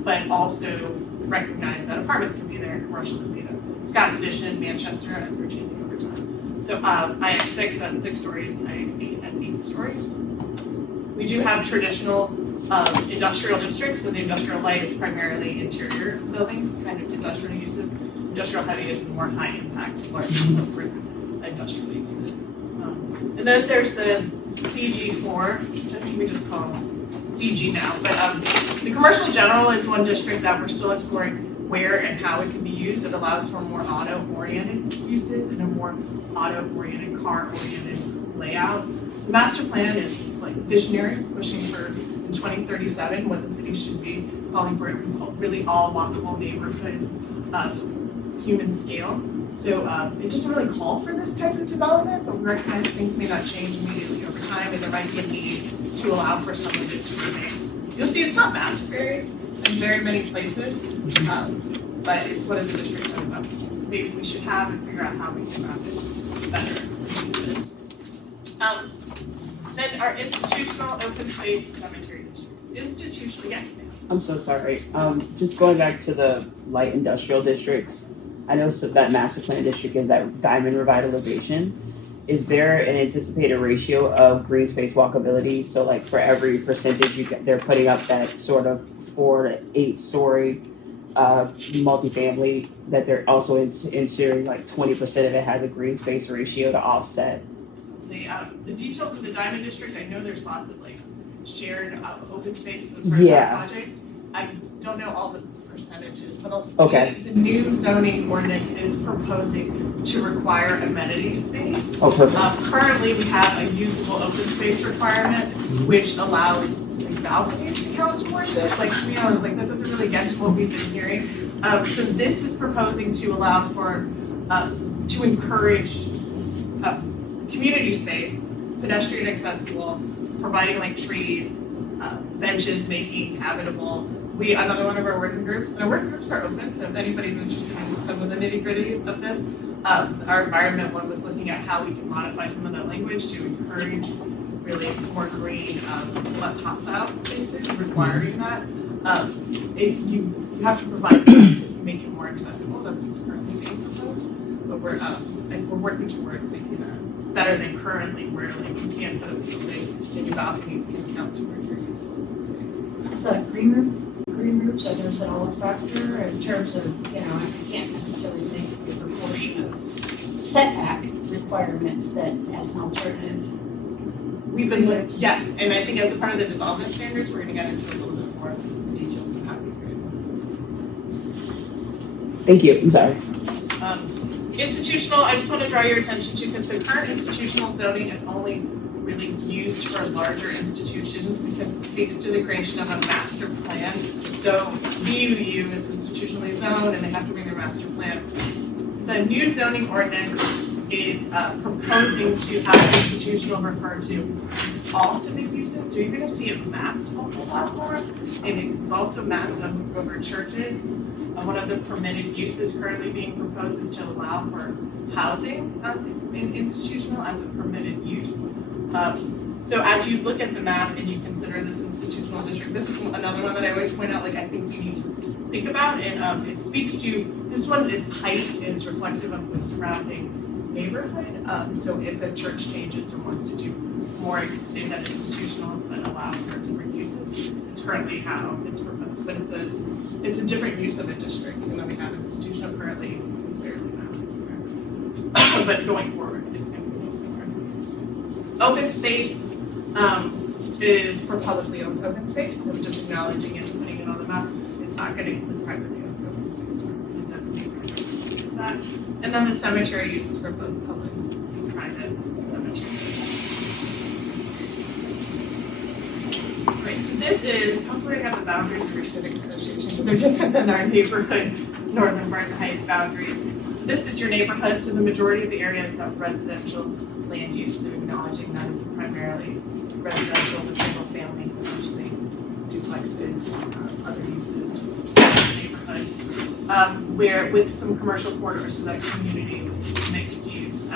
but also recognize that apartments can be there and commercial can be there. Scott's Addition, Manchester, as we're changing over time. So IX6 at 6 stories, IX8 at 8 stories. We do have traditional industrial districts, so the industrial light is primarily interior buildings, kind of industrial uses. Industrial heavy is more high impact, large footprint industrial uses. And then there's the CG4, which I think we just call CG now, but the commercial general is one district that we're still exploring where and how it can be used. It allows for more auto-oriented uses and a more auto-oriented, car-oriented layout. The master plan is like visionary, pushing for in 2037 what the city should be, calling for really all walkable neighborhoods of human scale. So it doesn't really call for this type of development, but we recognize things may not change immediately over time, and there might be a need to allow for some of it to remain. You'll see it's not mapped in very many places, but it's one of the districts that maybe we should have and figure out how we can map it better. Then our institutional, open space, and cemetery districts. Institutional, yes, ma'am. I'm so sorry. Just going back to the light industrial districts, I know that master plan district is that diamond revitalization. Is there an anticipated ratio of green space walkability? So like for every percentage they're putting up that sort of 4 to 8 story multifamily, that they're also ensuring like 20% of it has a green space ratio to offset? See, the details of the Diamond District, I know there's lots of like shared open spaces as part of Yeah. that project. I don't know all the percentages, but I'll say Okay. the new zoning ordinance is proposing to require amenity space. Oh, perfect. Currently, we have a usable open space requirement, which allows like balconies to count towards it. Like, to be honest, like that doesn't really get to what we've been hearing. So this is proposing to allow for, to encourage community space, pedestrian accessible, providing like trees, benches, making habitable. Another one of our working groups, and our working groups are open, so if anybody's interested in some of the nitty gritty of this, our environment one was looking at how we can modify some of that language to encourage really more green, less hostile spaces, requiring that. You have to provide this if you make it more accessible. That's what's currently being proposed, but we're working towards making that better than currently, where like you can't put a building and your balconies can count toward your usable open space. Is that green roofs, are those at all a factor in terms of, you know, I can't necessarily think the proportion of setback requirements that as an alternative? We've been, yes, and I think as a part of the development standards, we're gonna get into a little bit more details of how we create. Thank you. I'm sorry. Institutional, I just want to draw your attention to, because the current institutional zoning is only really used for larger institutions because it speaks to the creation of a master plan. So VUU is institutionally zoned and they have to bring their master plan. The new zoning ordinance is proposing to have institutional refer to all civic uses. So you're going to see it mapped a whole lot more. And it's also mapped over churches. One of the permitted uses currently being proposed is to allow for housing in institutional as a permitted use. So as you look at the map and you consider this institutional district, this is another one that I always point out, like I think you need to think about, and it speaks to, this one, its height is reflective of the surrounding neighborhood. So if a church changes or wants to do more, it can stay that institutional but allow for different uses. It's currently how it's proposed, but it's a different use of a district, even though we have institutional currently, it's barely mapped. But going forward, it's going to be used more. Open space is for publicly owned open space, so just acknowledging it and putting it on the map. It's not going to include privately owned open space, or it doesn't include that. And then the cemetery uses for both public and private cemeteries. Right, so this is, hopefully I have the boundaries of your civic association, so they're different than our neighborhood, Northern Brighton Heights boundaries. This is your neighborhood, so the majority of the area is that residential land use, so acknowledging that it's primarily residential with single family, potentially duplexes, other uses in the neighborhood. Where with some commercial corridors, so that community mixed use. The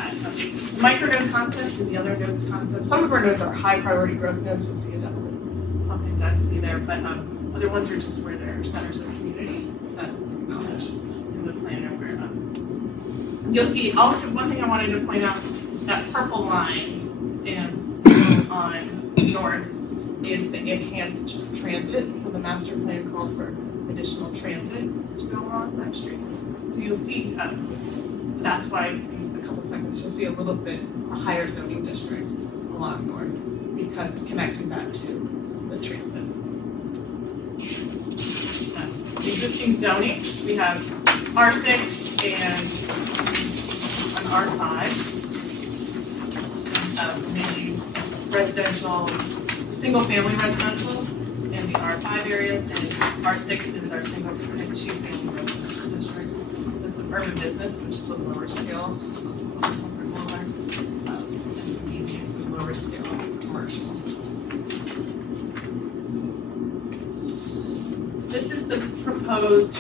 micronode concept and the other nodes concept, some of our nodes are high priority growth nodes, you'll see a definite bump in density there, but other ones are just where there are centers of community that is acknowledged in the plan and where you'll see also one thing I wanted to point out, that purple line on north is the enhanced transit. So the master plan called for additional transit to go along that street. So you'll see that's why in a couple of seconds you'll see a little bit a higher zoning district along north because connecting that to the transit. Existing zoning, we have R6 and an R5. Mainly residential, single-family residential in the R5 areas, and R6 is our single and two-family residential district. The suburban business, which is a lower scale, and some B2 is a lower scale commercial. This is the proposed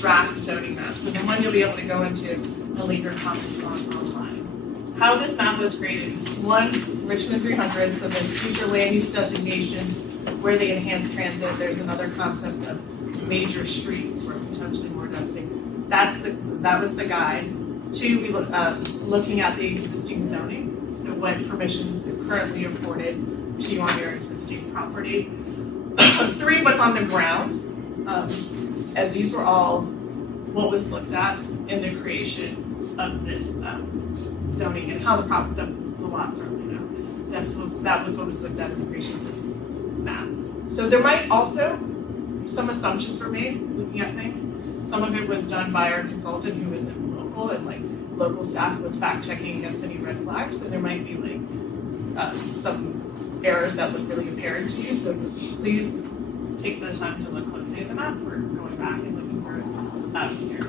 draft zoning map, so the one you'll be able to go into and leave your comments on online. How this map was created, one, Richmond 300, so there's future land use designations where they enhance transit. There's another concept of major streets where potentially more density. That was the guide. Two, we looking at the existing zoning, so what permissions are currently afforded to you on your existing property. Three, what's on the ground, and these were all what was looked at in the creation of this zoning and how the lots are laid out. That was what was looked at in the creation of this map. So there might also, some assumptions were made looking at things. Some of it was done by our consultant who isn't local, and like local staff was fact checking against any red flags. So there might be like some errors that look really apparent to you. So please take the time to look closely at the map. We're going back and looking for it here.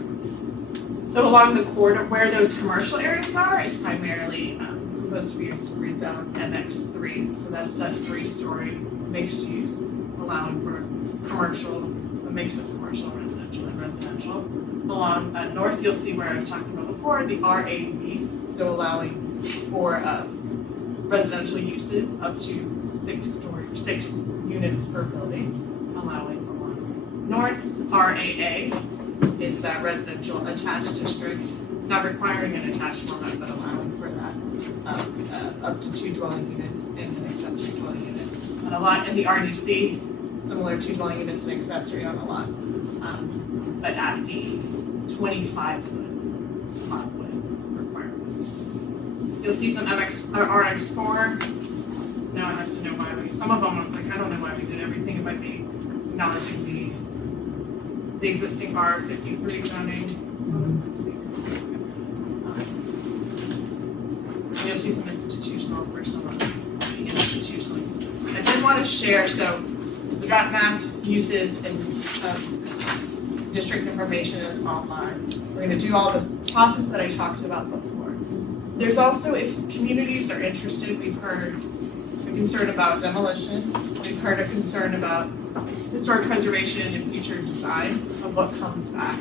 So along the corridor where those commercial areas are is primarily proposed to be rezoned MX3. So that's that 3-story mixed use, allowing for commercial, a mix of commercial, residential, and residential. Along north, you'll see where I was talking about before, the RAB, so allowing for residential uses up to 6 units per building, allowing along north. RAA is that residential attached district not requiring an attached format, but allowing for that, up to 2 dwelling units and an accessory dwelling unit on a lot. In the RDC, similar 2 dwelling units and accessory on a lot, but at the 25-foot lot width requirements. You'll see some RX4. Now I have to know why some of them I was like, I don't know why we did everything. It might be acknowledging the existing R53 zoning. And you'll see some institutional for some of the institutional uses. I did want to share, so the draft map uses and district information is online. We're going to do all the process that I talked about before. There's also, if communities are interested, we've heard a concern about demolition. We've heard a concern about historic preservation and future design of what comes back.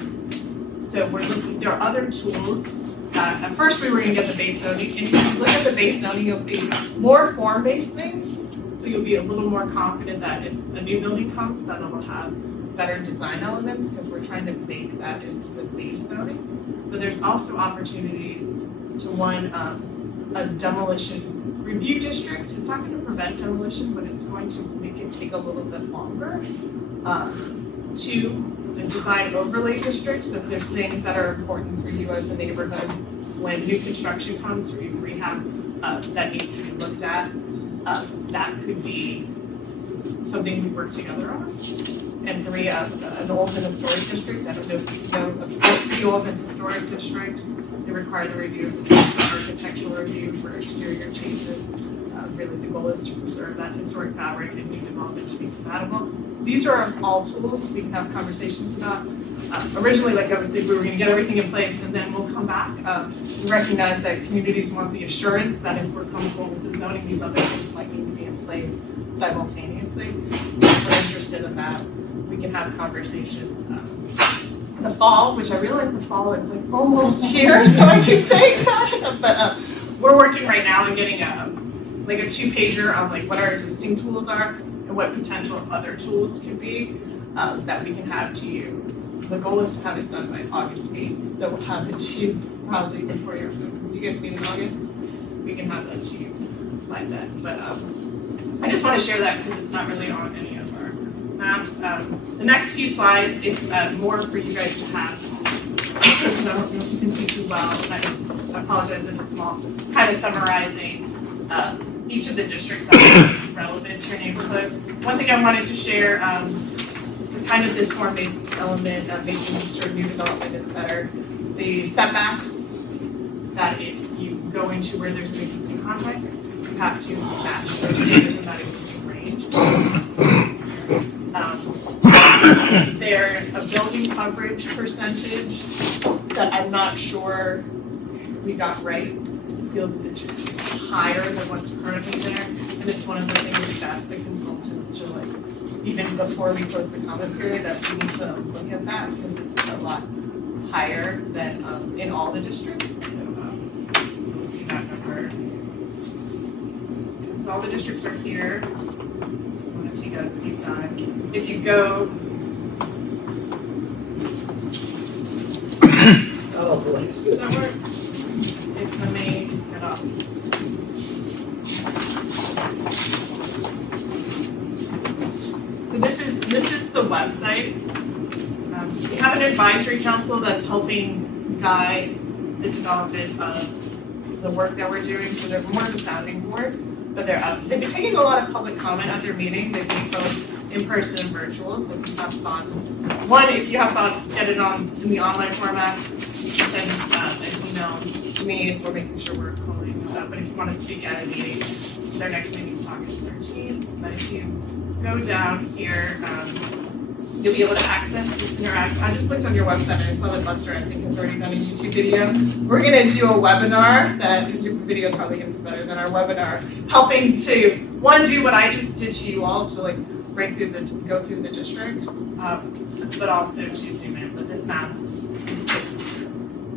So we're looking, there are other tools. At first we were going to get the base zoning, and if you look at the base zoning, you'll see more form-based things. So you'll be a little more confident that if a new building comes, that it'll have better design elements, because we're trying to make that into the base zoning. But there's also opportunities to a demolition review district. It's not going to prevent demolition, but it's going to make it take a little bit longer. 2, the design overlay district. So if there's things that are important for you as a neighborhood when new construction comes or you rehab that needs to be looked at, that could be something we work together on. And 3, an old and historic district. I don't know if you know of the old and historic districts. They require the review of the architectural review for exterior changes. Really, the goal is to preserve that historic fabric and new development to be compatible. These are all tools we can have conversations about. Originally, like I was saying, we were going to get everything in place and then we'll come back. We recognize that communities want the assurance that if we're comfortable with the zoning, these other things might need to be in place simultaneously. So if we're interested in that, we can have conversations. The fall, which I realize the fall is like almost here, so I keep saying that. But we're working right now on getting a 2-pager on like what our existing tools are and what potential other tools could be that we can have to you. The goal is to have it done by August 8th, so we'll have it to you probably before you guys meet in August. We can have that to you by then. But I just want to share that because it's not really on any of our maps. The next few slides, it's more for you guys to have. I don't know if you can see too well. I apologize if it's small. Kind of summarizing each of the districts that are relevant to your neighborhood. One thing I wanted to share, kind of this form-based element of making sure new development is better. The setbacks, that if you go into where there's an existing complex, you have to match those standards in that existing range. There's a building coverage percentage that I'm not sure we got right. It feels it's higher than what's currently there, and it's one of the things we've asked the consultants to even before we close the comment period, that we need to look at that because it's a lot higher than in all the districts. So you'll see that number. So all the districts are here. I'm going to take a deep dive. If you go. Oh boy, Does that work? If the main head office. So this is the website. We have an advisory council that's helping guide the development of the work that we're doing. So they're more of a sounding board, but they've been taking a lot of public comment at their meeting. They've been both in person and virtual. So if you have thoughts, if you have thoughts, get it in the online format. You can send an email to me. We're making sure we're calling. But if you want to speak at a meeting, their next meeting is August 13th. But if you go down here, you'll be able to access this interaction. I just looked on your website and I saw that Buster, I think, has already done a YouTube video. We're going to do a webinar that your video is probably going to be better than our webinar, helping to, do what I just did to you all, to go through the districts, but also to zoom in with this map.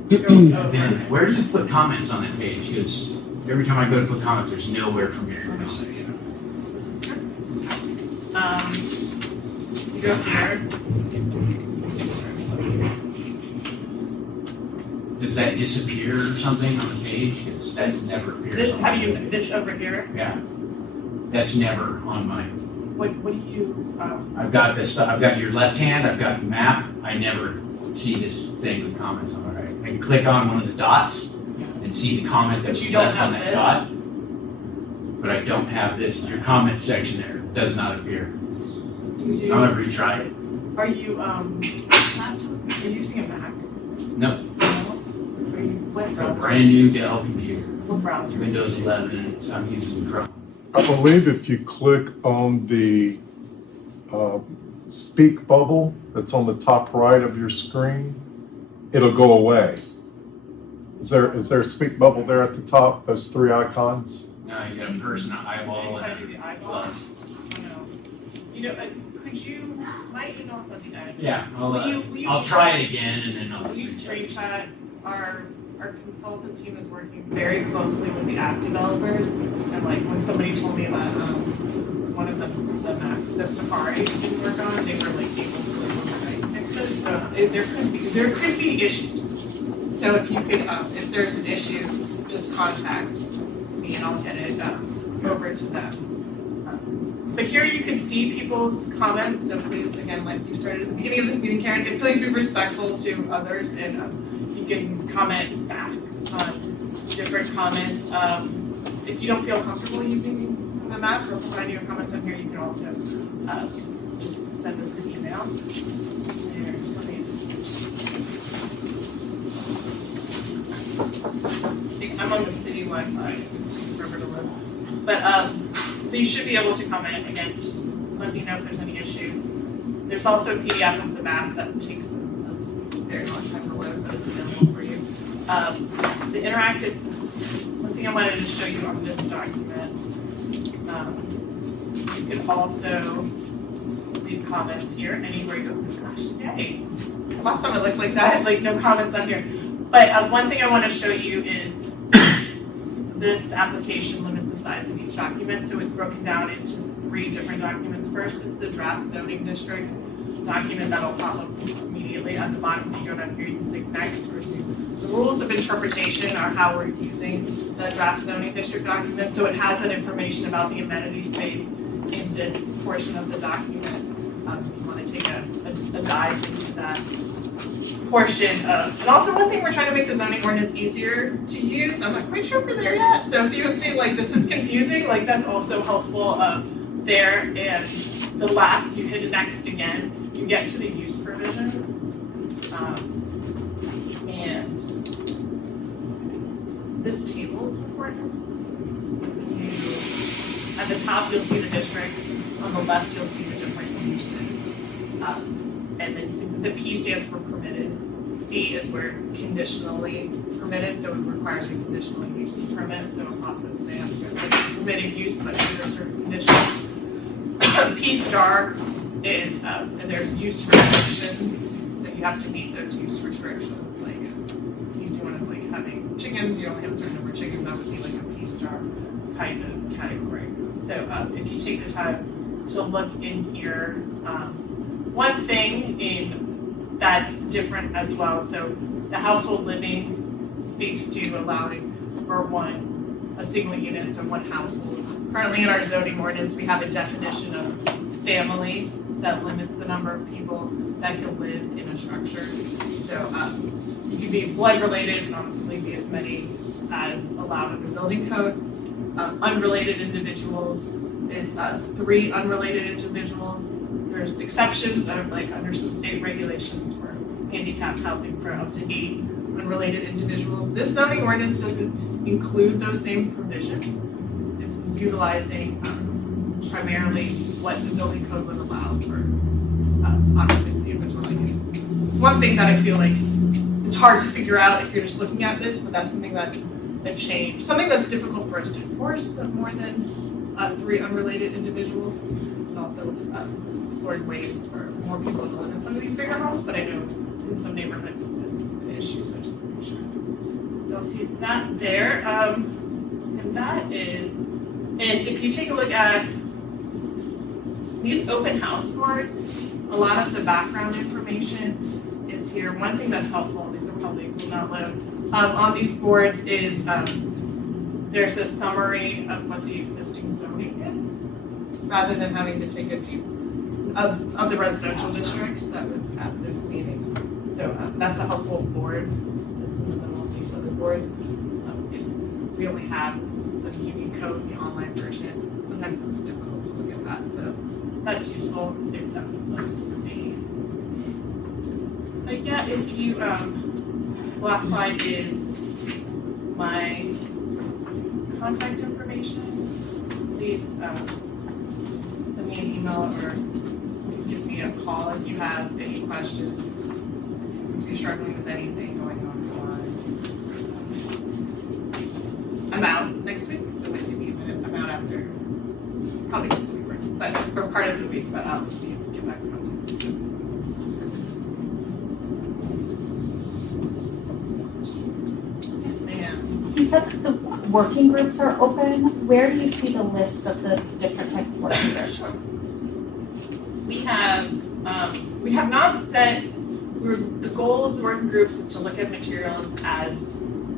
Ben, where do you put comments on that page? Because every time I go to put comments, there's nowhere from here. This is good. You go here. does that disappear or something on the page? Because that's never appeared. This over here, Yeah, that's never on my, what do you, I've got this, I've got your left hand, I've got the map, I never see this thing with comments on it, right? I can click on one of the dots and see the comment but that's you don't left on have that dot, this? but I don't have this, your comment section there does not appear. You do? I'm gonna retry it. Are you, are you using a Mac? No, Are you, what it's a browser? brand new Dell computer, What browser? Windows 11, so I'm using Chrome. I believe if you click on the speak bubble that's on the top right of your screen, it'll go away. Is there a speak bubble there at the top, those three icons? No, you got a person, an eyeball, If I do and the a eyeball, plus. no. You know, could you, my email's at the end. Yeah, Will you- I'll try it again and then I'll. Will you screenshot, our consultant team is working very closely with the app developers, and like, when somebody told me that, one of the Safari didn't work on, they were like able to like fix it, so there could be issues. So if you could, if there's an issue, just contact me and I'll get it, over to them. But here you can see people's comments, so please, again, like you started at the beginning of this meeting, Karen, please be respectful to others, and you can comment back on different comments. If you don't feel comfortable using the map or providing your comments on here, you can also just send us an email. Here, just let me just I'm on the city Wi-Fi, it's forever to live. But so you should be able to comment again, just let me know if there's any issues. There's also a PDF of the map that takes a very long time to load, but it's available for you. The interactive, one thing I wanted to show you on this document, you can also leave comments here anywhere you go. Gosh, yay. Last time it looked like that, like no comments on here. But one thing I want to show you is this application limits the size of each document, so it's broken down into 3 different documents. First is the draft zoning districts document that'll pop up immediately at the bottom. If you go down here, you can click next or do. The rules of interpretation are how we're using the draft zoning district document, so it has that information about the amenity space in this portion of the document. If you want to take a dive into that portion of, and also one thing, we're trying to make the zoning ordinance easier to use. I'm not quite sure if we're there yet. So if you see like this is confusing, like that's also helpful there. And the last, you hit next again, you get to the use provisions. And this table is important. At the top, you'll see the districts. On the left, you'll see the different uses. And then the P stands for permitted. C is where conditionally permitted, so it requires a conditional use permit. So a process may have to go like permitted use, but under certain conditions. P star is there's use restrictions, so you have to meet those use restrictions. Like easy one is like having chickens, you only have a certain number of chickens. That would be like a P star kind of category. So if you take the time to look in here, one thing that's different as well. So the household living speaks to allowing for a single unit, so one household. Currently in our zoning ordinance, we have a definition of family that limits the number of people that can live in a structure. So you can be blood related and honestly be as many as allowed under building code. Unrelated individuals is 3 unrelated individuals. There's exceptions of like under some state regulations for handicapped housing for up to 8 unrelated individuals. This zoning ordinance doesn't include those same provisions. It's utilizing primarily what the building code would allow for occupancy of a dwelling. It's one thing that I feel like is hard to figure out if you're just looking at this, but that's something that changed. Something that's difficult for us to enforce, but more than 3 unrelated individuals, and also exploring ways for more people to live in some of these bigger homes, but I know in some neighborhoods it's been an issue, so just make sure. You'll see that there. And that is, and if you take a look at these open house boards, a lot of the background information is here. One thing that's helpful, these are probably will not load, on these boards is there's a summary of what the existing zoning is, rather than having to take a deep of the residential districts that was at those meetings. So that's a helpful board that's in the middle of these other boards. We only have the Muni code, the online version. Sometimes it's difficult to look at that, so that's useful if that would look for me. But yeah, if you last slide is my contact information. Please send me an email or give me a call if you have any questions. If you're struggling with anything going on. I'm out next week, so it might take me a minute. I'm out after probably just the week, but for part of the week, but I'll just get back in contact. Yes, ma'am. You said that the working groups are open. Where do you see the list of the different type of working groups? We have not set. The goal of the working groups is to look at materials as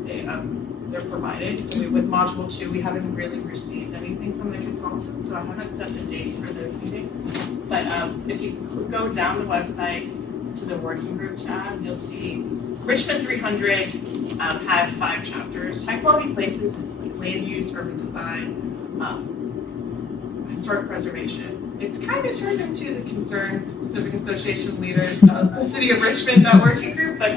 they're provided. So with module 2, we haven't really received anything from the consultant, so I haven't set the dates for those meetings. But if you go down the website to the working group tab, you'll see Richmond 300 had 5 chapters. High quality places is like land use, urban design, historic preservation. It's kind of turned into the Concerned Civic Association leaders of the city of Richmond, that working group, but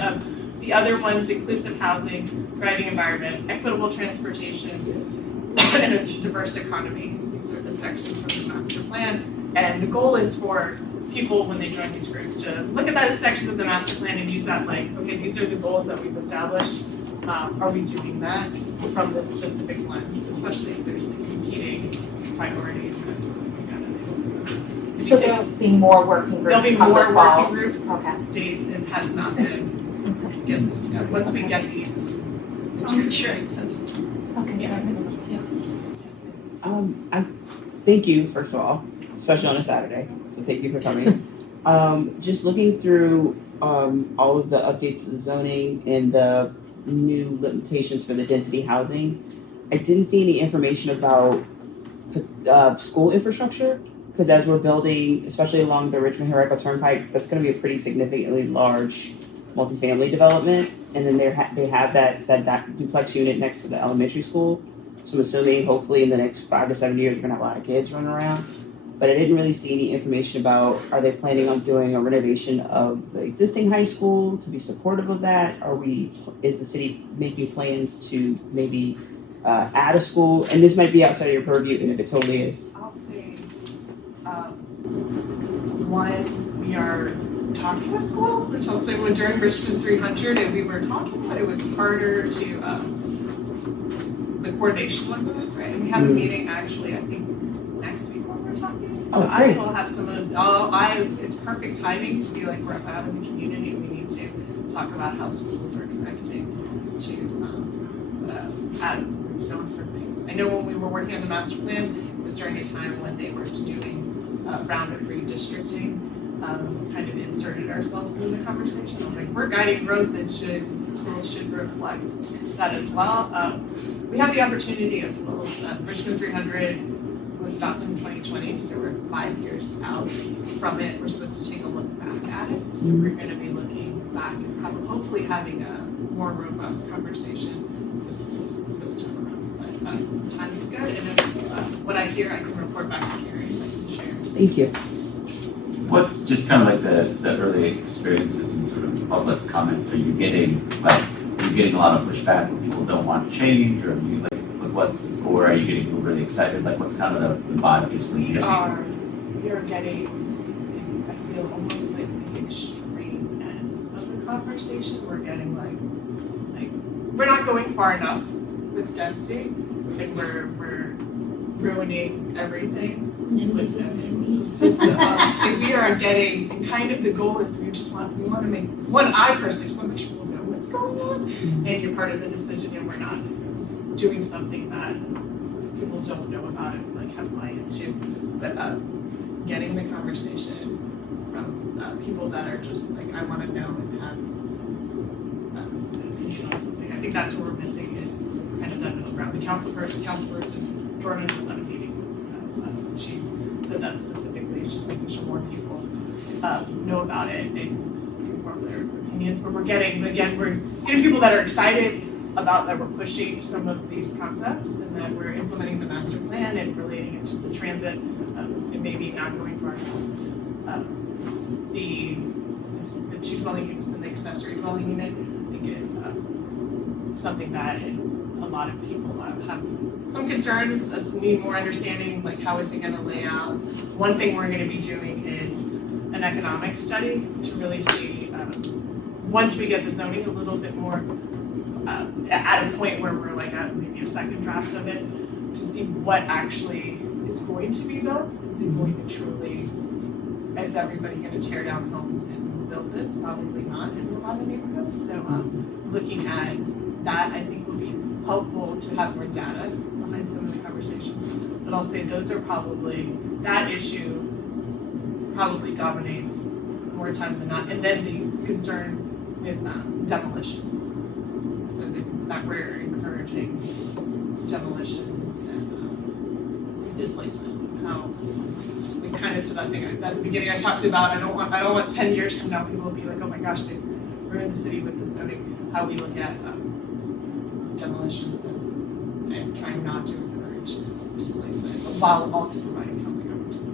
the other ones, inclusive housing, thriving environment, equitable transportation, and a diverse economy. These are the sections from the master plan. And the goal is for people, when they join these groups, to look at those sections of the master plan and use that like, okay, these are the goals that we've established. Are we doing that from this specific lens, especially if there's like competing priorities and that's what we're looking at. So there'll be more working groups. There'll be on more the fall. working groups. Okay. Days, it has not been scheduled yet. Once we get these materials. Okay. Yeah. I thank you, first of all, especially on a Saturday. So thank you for coming. Just looking through all of the updates to the zoning and the new limitations for the density housing, I didn't see any information about school infrastructure, because as we're building, especially along the Richmond-Henrico Turnpike, that's going to be a pretty significantly large multifamily development. And then they have that duplex unit next to the elementary school. So I'm assuming hopefully in the next 5 to 7 years, we're gonna have a lot of kids running around. But I didn't really see any information about, are they planning on doing a renovation of the existing high school to be supportive of that? Is the city making plans to maybe add a school? And this might be outside of your purview, and if it totally is. I'll say, one, we are talking with schools, which I'll say when during Richmond 300, and we were talking, but it was harder to, the coordination wasn't as right. And we have a meeting actually, I think, next week when we're talking. So I will have some of, it's perfect timing to be like, we're out in the community and we need to talk about how schools are connecting to, as zone for things. I know when we were working on the master plan, it was during a time when they were doing round of redistricting. Kind of inserted ourselves into the conversation. I was like, we're guiding growth and schools should reflect that as well. We have the opportunity as well. Richmond 300 was adopted in 2020, so we're 5 years out from it. We're supposed to take a look back at it. So we're going to be looking back and hopefully having a more robust conversation with schools this time around. But the time is good, and if, what I hear, I can report back to Carrie and I can share. Thank you. What's just kind of like the early experiences and sort of public comment? Are you getting a lot of pushback when people don't want to change, or are you or are you getting people really excited? Like, what's kind of the vibe just from we are getting, I feel almost like the extreme ends of the conversation. We're getting like we're not going far enough with density, and we're ruining everything. We are getting, and kind of the goal is we want to make, I personally just want to make sure people know what's going on, and you're part of the decision, and we're not doing something that people don't know about and like have buy into. But getting the conversation from people that are just like, I want to know and have an opinion on something. I think that's where we're missing is kind of that middle ground. The council person, Jordan was at a meeting with us, and she said that specifically. It's just making sure more people know about it and inform their opinions. But we're getting people that are excited about that we're pushing some of these concepts and that we're implementing the master plan and relating it to the transit and maybe not going for the two dwelling units and the accessory dwelling unit. I think is something that a lot of people have some concerns, need more understanding, like how is it going to lay out. One thing we're going to be doing is an economic study to really see, once we get the zoning a little bit more at a point where we're like at maybe a second draft of it, to see what actually is going to be built. Is it going to truly, is everybody going to tear down homes and build this? Probably not in a lot of neighborhoods. So looking at that, I think will be helpful to have more data behind some of the conversations. But I'll say those are probably, that issue probably dominates more time than not. And then the concern with demolitions. So that we're encouraging demolitions and displacement. How we kind of to that thing at the beginning I talked about. I don't want 10 years from now people will be like, oh my gosh, they ruined the city with the zoning. How we look at demolition and trying not to encourage displacement while also providing housing opportunities.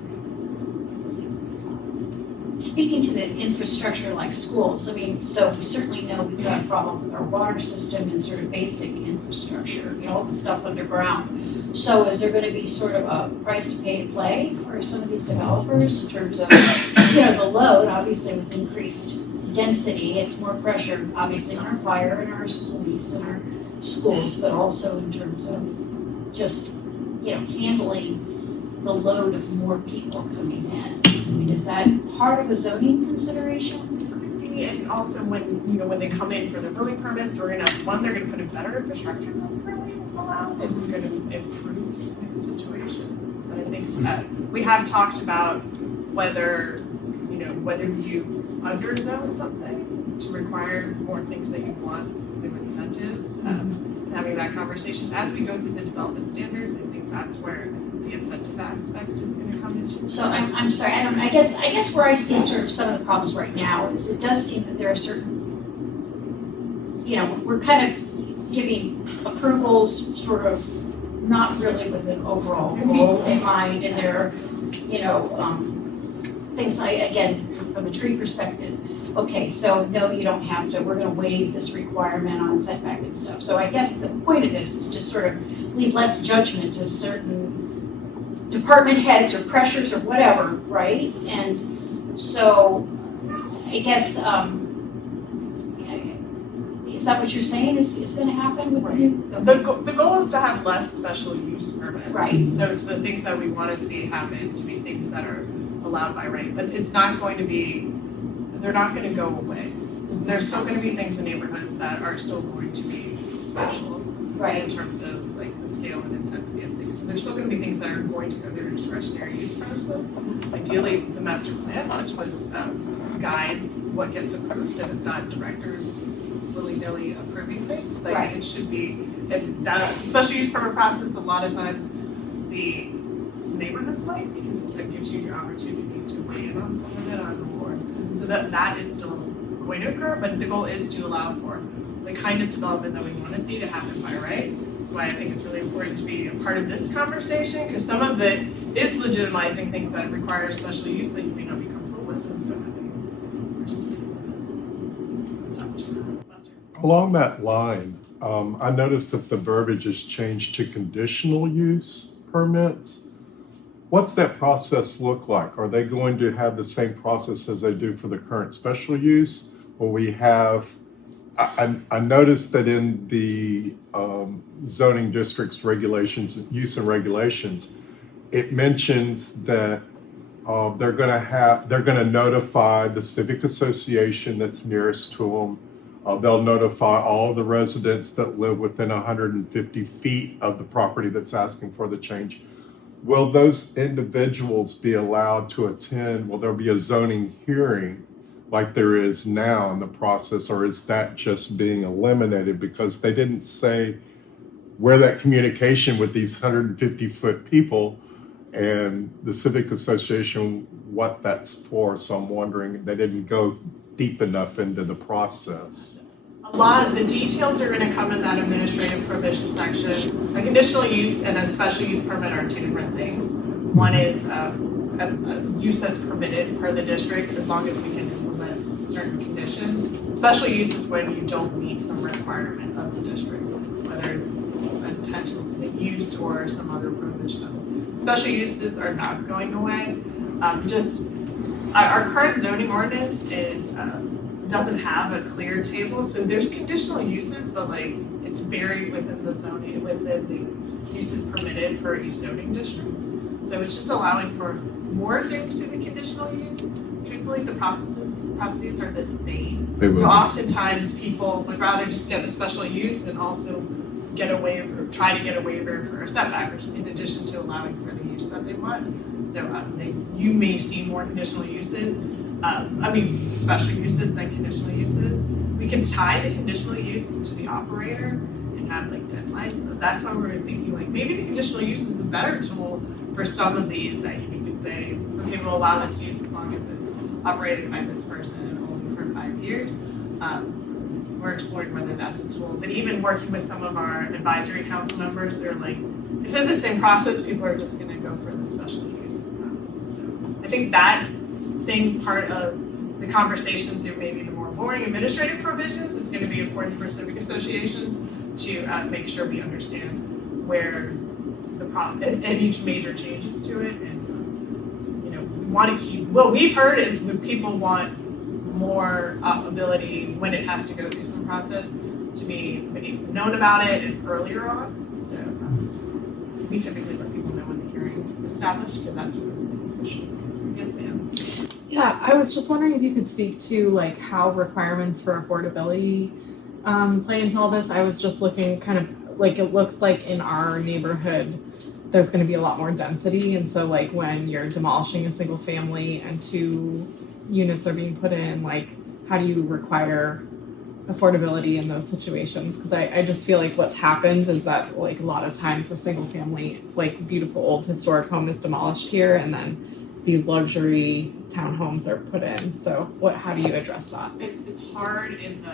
Speaking to the infrastructure like schools, I mean, so we certainly know we've got a problem with our water system and sort of basic infrastructure, all the stuff underground. So is there going to be sort of a price to pay to play for some of these developers in terms of, the load, obviously with increased density, it's more pressure obviously on our fire and our police and our schools, but also in terms of just, handling the load of more people coming in. I mean, is that part of a zoning consideration? And also when they come in for their building permits, they're gonna put in better infrastructure that's currently allowed, and we're gonna improve the situations. But I think we have talked about whether you underzone something to require more things that you want, new incentives, and having that conversation as we go through the development standards. I think that's where the incentive aspect is going to come into. So I'm sorry, I guess where I see sort of some of the problems right now is it does seem that there are certain, we're kind of giving approvals sort of not really with an overall goal in mind, and there are, things again, from a tree perspective, okay, so no, you don't have to, we're going to waive this requirement on setback and stuff. So I guess the point of this is to sort of leave less judgment to certain department heads or pressures or whatever, right? And so I guess, is that what you're saying is going to happen with the new? Okay. The goal is to have less special use permits. Right. So it's the things that we want to see happen to be things that are allowed by right, but it's not going to be, they're not going to go away. There's still going to be things in neighborhoods that are still going to be special, right, in terms of like the scale and intensity of things. So there's still going to be things that are going to go through the discretionary use process. Ideally, the master plan, which was guides what gets approved, and it's not directors willy-nilly approving things. Like right. It should be, and that special use permit process, a lot of times the neighborhoods like, because it gives you your opportunity to weigh in on some of it on the board. So that is still going to occur, but the goal is to allow for the kind of development that we want to see to happen by right. That's why I think it's really important to be a part of this conversation, because some of it is legitimizing things that require special use that you may not be comfortable with, and so I think participating in this opportunity. Along that line, I noticed that the verbiage has changed to conditional use permits. What's that process look like? Are they going to have the same process as they do for the current special use? Or we have, I noticed that in the zoning districts regulations, use and regulations, it mentions that they're going to notify the civic association that's nearest to them. They'll notify all the residents that live within 150 feet of the property that's asking for the change. Will those individuals be allowed to attend? Will there be a zoning hearing like there is now in the process, or is that just being eliminated because they didn't say where that communication with these 150-foot people and the Civic Association, what that's for? So I'm wondering, they didn't go deep enough into the process. A lot of the details are going to come in that administrative provision section. A conditional use and a special use permit are two different things. One is a use that's permitted per the district as long as we can implement certain conditions. Special use is when you don't meet some requirement of the district, whether it's intentional use or some other provision of it. Special uses are not going away. Our current zoning ordinance is doesn't have a clear table, so there's conditional uses, but like it's buried within the zoning, within the uses permitted for each zoning district. So it's just allowing for more things to the conditional use. Truthfully, the processes are the same. So oftentimes people would rather just get the special use and also get a waiver, try to get a waiver for a setback, in addition to allowing for the use that they want. So you may see more conditional uses. Special uses than conditional uses. We can tie the conditional use to the operator and have like deadlines. So that's why we're thinking like maybe the conditional use is a better tool for some of these that you could say, okay, we'll allow this use as long as it's operated by this person only for 5 years. We're exploring whether that's a tool. But even working with some of our advisory council members, they're like, it's in the same process, people are just gonna go for the special use. So I think that same part of the conversation through maybe the more boring administrative provisions is going to be important for civic associations to make sure we understand where the and each major changes to it. And we want to keep, what we've heard is when people want more ability when it has to go through some process to be known about it and earlier on. So we typically let people know when the hearing is established because that's when it's official. Yes, ma'am. Yeah, I was just wondering if you could speak to like how requirements for affordability play into all this. I was just looking kind of like, it looks like in our neighborhood, there's going to be a lot more density. And so like when you're demolishing a single family and 2 units are being put in, like how do you require affordability in those situations? Because I just feel like what's happened is that like a lot of times a single family, like beautiful old historic home is demolished here and then these luxury townhomes are put in. So how do you address that? It's hard in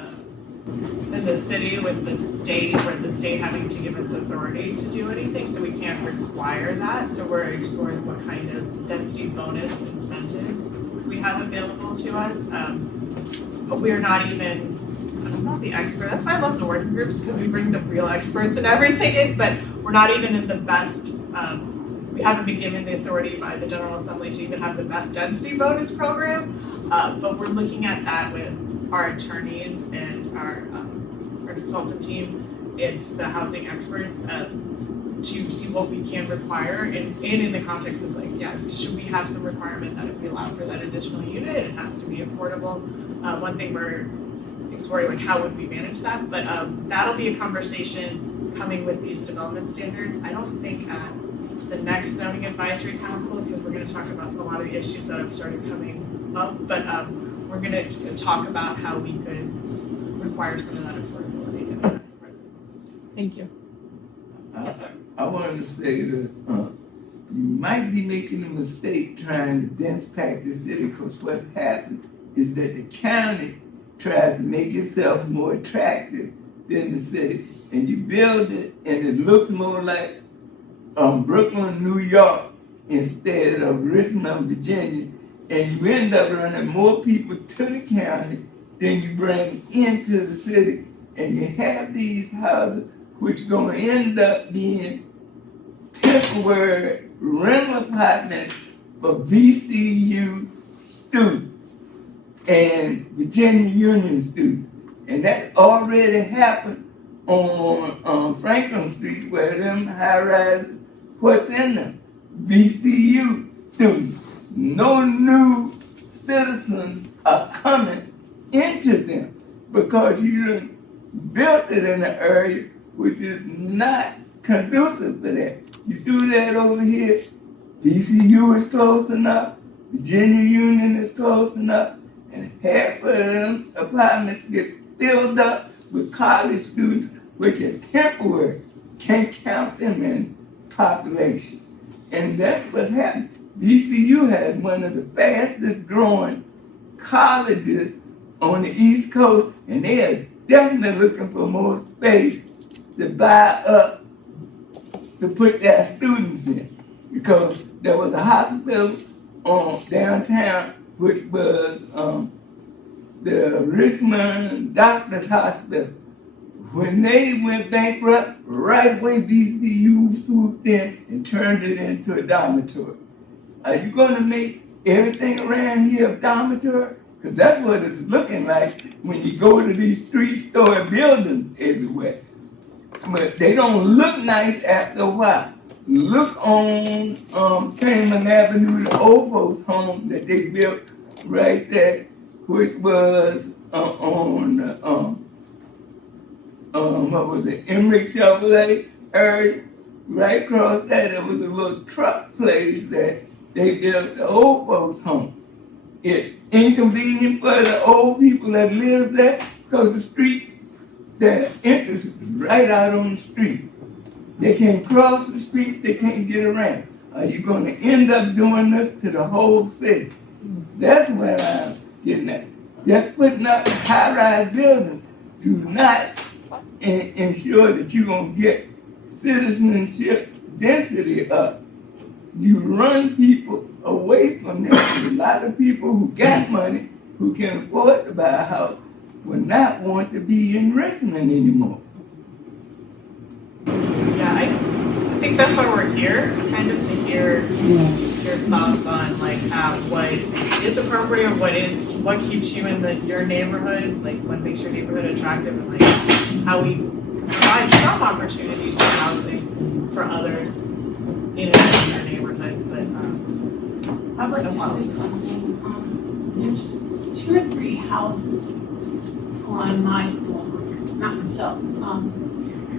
the city with the state, where the state having to give us authority to do anything, so we can't require that. So we're exploring what kind of density bonus incentives we have available to us. But we're not even, I'm not the expert. That's why I love the working groups, because we bring the real experts and everything in, but we're not even in the best, we haven't been given the authority by the General Assembly to even have the best density bonus program, but we're looking at that with our attorneys and our consultant team and the housing experts to see what we can require, and in the context of like, should we have some requirement that if we allow for that additional unit, it has to be affordable. One thing we're exploring, like how would we manage that, but that'll be a conversation coming with these development standards. I don't think the next zoning advisory council, because we're going to talk about a lot of the issues that have started coming up, but we're going to talk about how we could require some of that affordability. Thank you. Yes, sir. I wanted to say this, you might be making a mistake trying to dense pack the city, because what happened is that the county tries to make itself more attractive than the city, and you build it and it looks more like Brooklyn, New York, instead of Richmond, Virginia, and you end up running more people to the county than you bring into the city. And you have these houses which are going to end up being temporary rental apartments for VCU students and Virginia Union students. And that already happened on Franklin Street, where them high-rise, what's in them? VCU students. No new citizens are coming into them because you done built it in an area which is not conducive for that. You do that over here, VCU is close enough, Virginia Union is close enough, and half of them apartments get filled up with college students, which are temporary, can't count them in population. And that's what's happening. VCU has one of the fastest growing colleges on the East Coast, and they are definitely looking for more space to buy up to put their students in. Because there was a hospital downtown, which was the Richmond Doctors Hospital. When they went bankrupt, right away VCU swooped in and turned it into a dormitory. Are you going to make everything around here a dormitory? Because that's what it's looking like when you go to these three-story buildings everywhere. But they don't look nice after a while. Look on Chamberlain Avenue, the old folks' home that they built right there, which was what was it, Emmerich Chevrolet area. Right across there was a little truck place that they built the old folks' home. It's inconvenient for the old people that live there because the street, the entrance is right out on the street. They can't cross the street, they can't get around. Are you going to end up doing this to the whole city? That's what I'm getting at. Just putting up high-rise buildings do not ensure that you're going to get citizenship density up. You run people away from them. A lot of people who got money, who can afford to buy a house, will not want to be in Richmond anymore. Yeah, I think that's why we're here, kind of to hear your thoughts on like what is appropriate, what keeps you in your neighborhood, like what makes your neighborhood attractive, and like how we can provide job opportunities for housing for others in your neighborhood. But I'd like to say something. There's 2 or 3 houses on my block, not myself,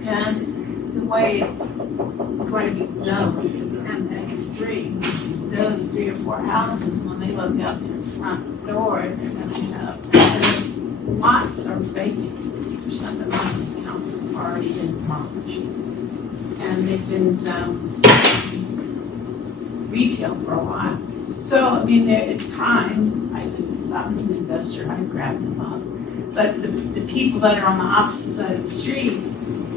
and the way it's going to be zoned is MX3. Those 3 or 4 houses, when they look out their front door, they're going to have, and lots are vacant. For some of the houses have already been demolished, and they've been zoned retail for a while. So, I mean, it's prime. I was an investor, I grabbed them up. But the people that are on the opposite side of the street,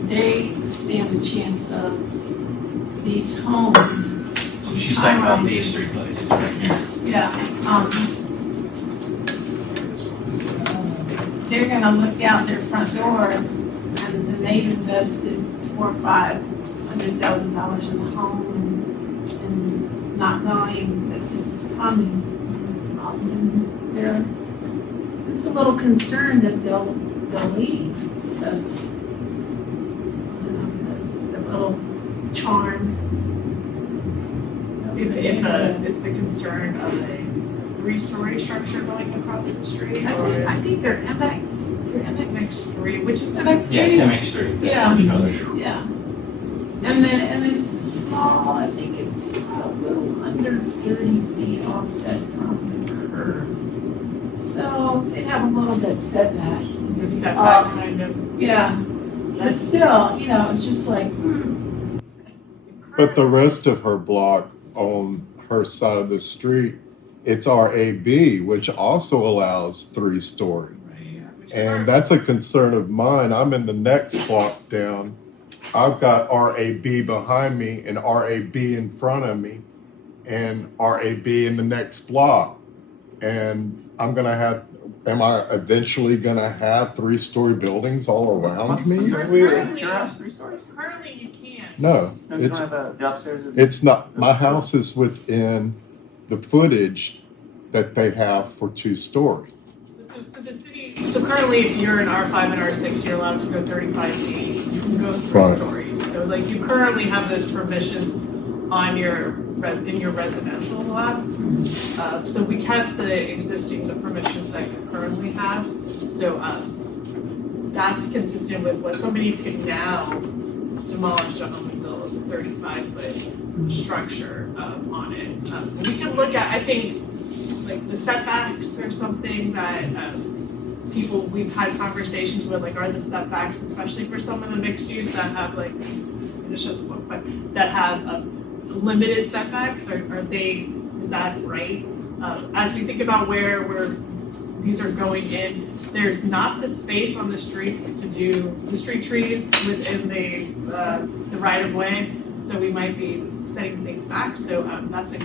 they stand a chance of these homes. So she's talking about these 3 places right here. Yeah. They're gonna look out their front door, and they've invested $400,000 or $500,000 in the home, and not knowing that this is coming. It's a little concerned that they'll leave because the little charm. is the concern of a 3-story structure going across the street? I think they're MX3, which is MX3. Yeah, it's MX3. Yeah. Yeah. Yeah. And then it's a small, I think it's a little under 30 feet offset from the curb. So they have a little bit setback. It's a setback kind of. Yeah. But still, it's just like, But the rest of her block on her side of the street, it's RAB, which also allows 3-story. And that's a concern of mine. I'm in the next block down. I've got RAB behind me and RAB in front of me and RAB in the next block. And am I eventually gonna have 3-story buildings all around me? Is your house 3 stories? Currently, you can't. No, No, you don't have the upstairs. it's not. My house is within the footage that they have for 2-story. So the city, so currently if you're in R5 and R6, you're allowed to go 35 feet, you can go 3 Right. stories. So like you currently have those permissions on in your residential lots. So we kept the permissions that you currently have. So that's consistent with what somebody could now demolish a home and build as a 35-foot structure on it. We can look at, I think, like the setbacks are something that we've had conversations with, like, are the setbacks, especially for some of the mixed use that have, like, I'm gonna shut the book, but that have limited setbacks, is that right? As we think about where these are going in, there's not the space on the street to do the street trees within the right of way, so we might be setting things back. So that's a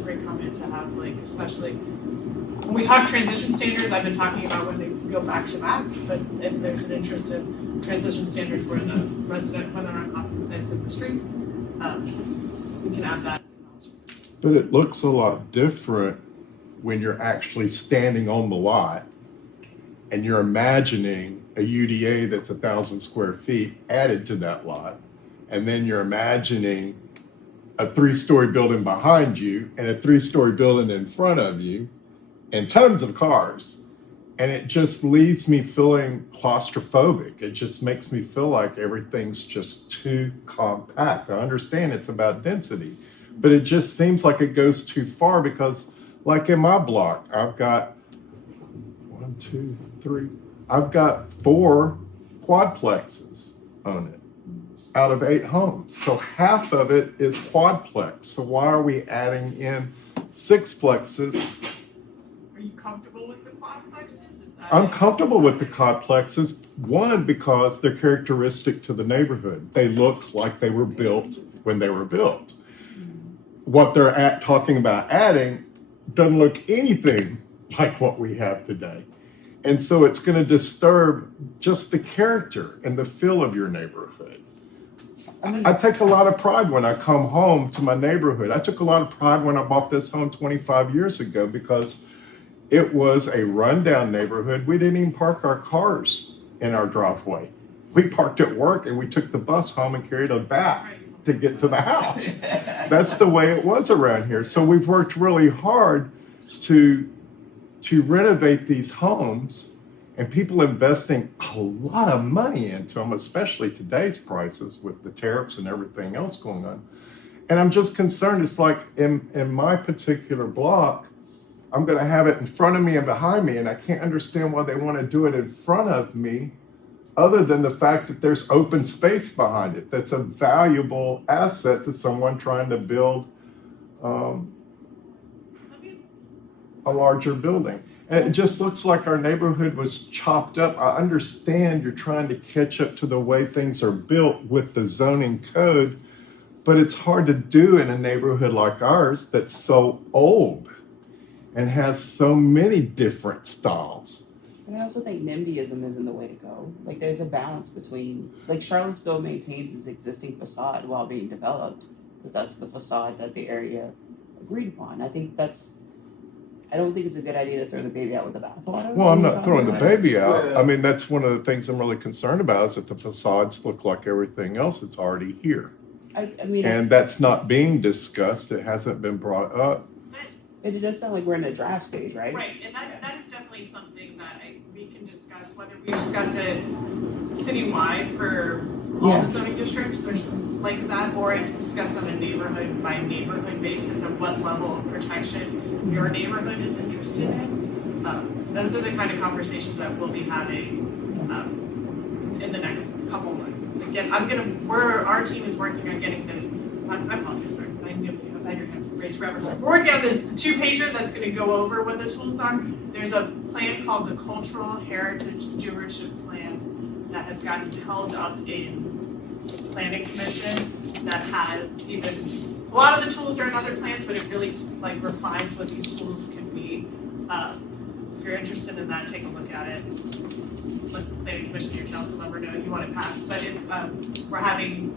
great comment to have, like, especially when we talk transition standards. I've been talking about when they go back to back, but if there's an interest in transition standards where the resident, when they're on opposite sides of the street, we can add that. But it looks a lot different when you're actually standing on the lot and you're imagining a UDA that's 1,000 square feet added to that lot. And then you're imagining a 3-story building behind you and a 3-story building in front of you and tons of cars. And it just leaves me feeling claustrophobic. It just makes me feel like everything's just too compact. I understand it's about density, but it just seems like it goes too far because, like in my block, I've got 4 quadplexes on it out of 8 homes. So half of it is quadplex. So why are we adding in 6plexes? Are you comfortable with the quadplexes? I'm comfortable with the quadplexes. One, because they're characteristic to the neighborhood. They look like they were built when they were built. What they're talking about adding doesn't look anything like what we have today. And so it's going to disturb just the character and the feel of your neighborhood. I take a lot of pride when I come home to my neighborhood. I took a lot of pride when I bought this home 25 years ago because it was a rundown neighborhood. We didn't even park our cars in our driveway. We parked at work and we took the bus home and carried it back to get to the house. That's the way it was around here. So we've worked really hard to renovate these homes, and people investing a lot of money into them, especially today's prices with the tariffs and everything else going on. And I'm just concerned. It's like in my particular block, I'm going to have it in front of me and behind me, and I can't understand why they want to do it in front of me, other than the fact that there's open space behind it. That's a valuable asset to someone trying to build a larger building. And it just looks like our neighborhood was chopped up. I understand you're trying to catch up to the way things are built with the zoning code, but it's hard to do in a neighborhood like ours that's so old and has so many different styles. And I also think NIMBYism isn't the way to go. Like, there's a balance between, like, Charlottesville maintains its existing facade while being developed, because that's the facade that the area agreed upon. I don't think it's a good idea to throw the baby out with the bathwater. Well, I'm not throwing the baby out. I mean, that's one of the things I'm really concerned about, is that the facades look like everything else that's already here. I mean, And that's not being discussed. It hasn't been brought up. it does sound like we're in the draft stage, right? Right, and that is definitely something that we can discuss, whether we discuss it citywide for all the zoning districts or something like that, or it's discussed on a neighborhood by neighborhood basis of what level of protection your neighborhood is interested in. Those are the kind of conversations that we'll be having in the next couple months. Again, our team is working on getting this. I apologize, sorry. I knew I've had your hand raised forever. We're working on this 2-pager that's going to go over what the tools are. There's a plan called the Cultural Heritage Stewardship Plan that has gotten held up in Planning Commission that has even, a lot of the tools are in other plans, but it really like refines what these tools can be. If you're interested in that, take a look at it. Let the Planning Commission, your council member know if you want it passed. But it's we're having.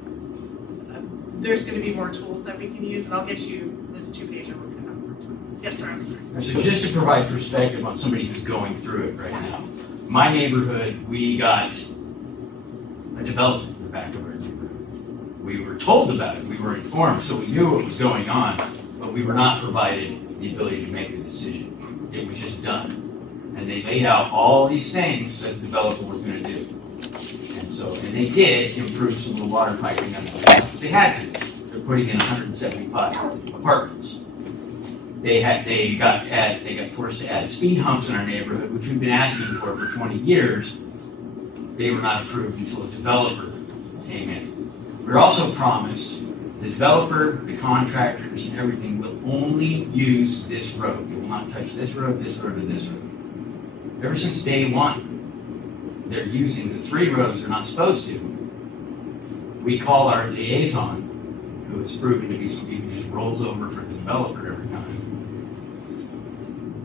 There's going to be more tools that we can use, and I'll get you this 2-pager we're going to have worked on. Yes, sir, I'm sorry. So just to provide perspective on somebody who's going through it right now, my neighborhood, we got a development in the back of our neighborhood. We were told about it, we were informed, so we knew what was going on, but we were not provided the ability to make the decision. It was just done. And they laid out all these things that the developer was going to do. And they did improve some of the water piping under the back. They had to. They're putting in 175 apartments. They got forced to add speed humps in our neighborhood, which we've been asking for 20 years. They were not approved until a developer came in. We were also promised the developer, the contractors, and everything will only use this road. They will not touch this road, or this road. Ever since day one, they're using the 3 roads they're not supposed to. We call our liaison, who is proven to be somebody who just rolls over for the developer every time.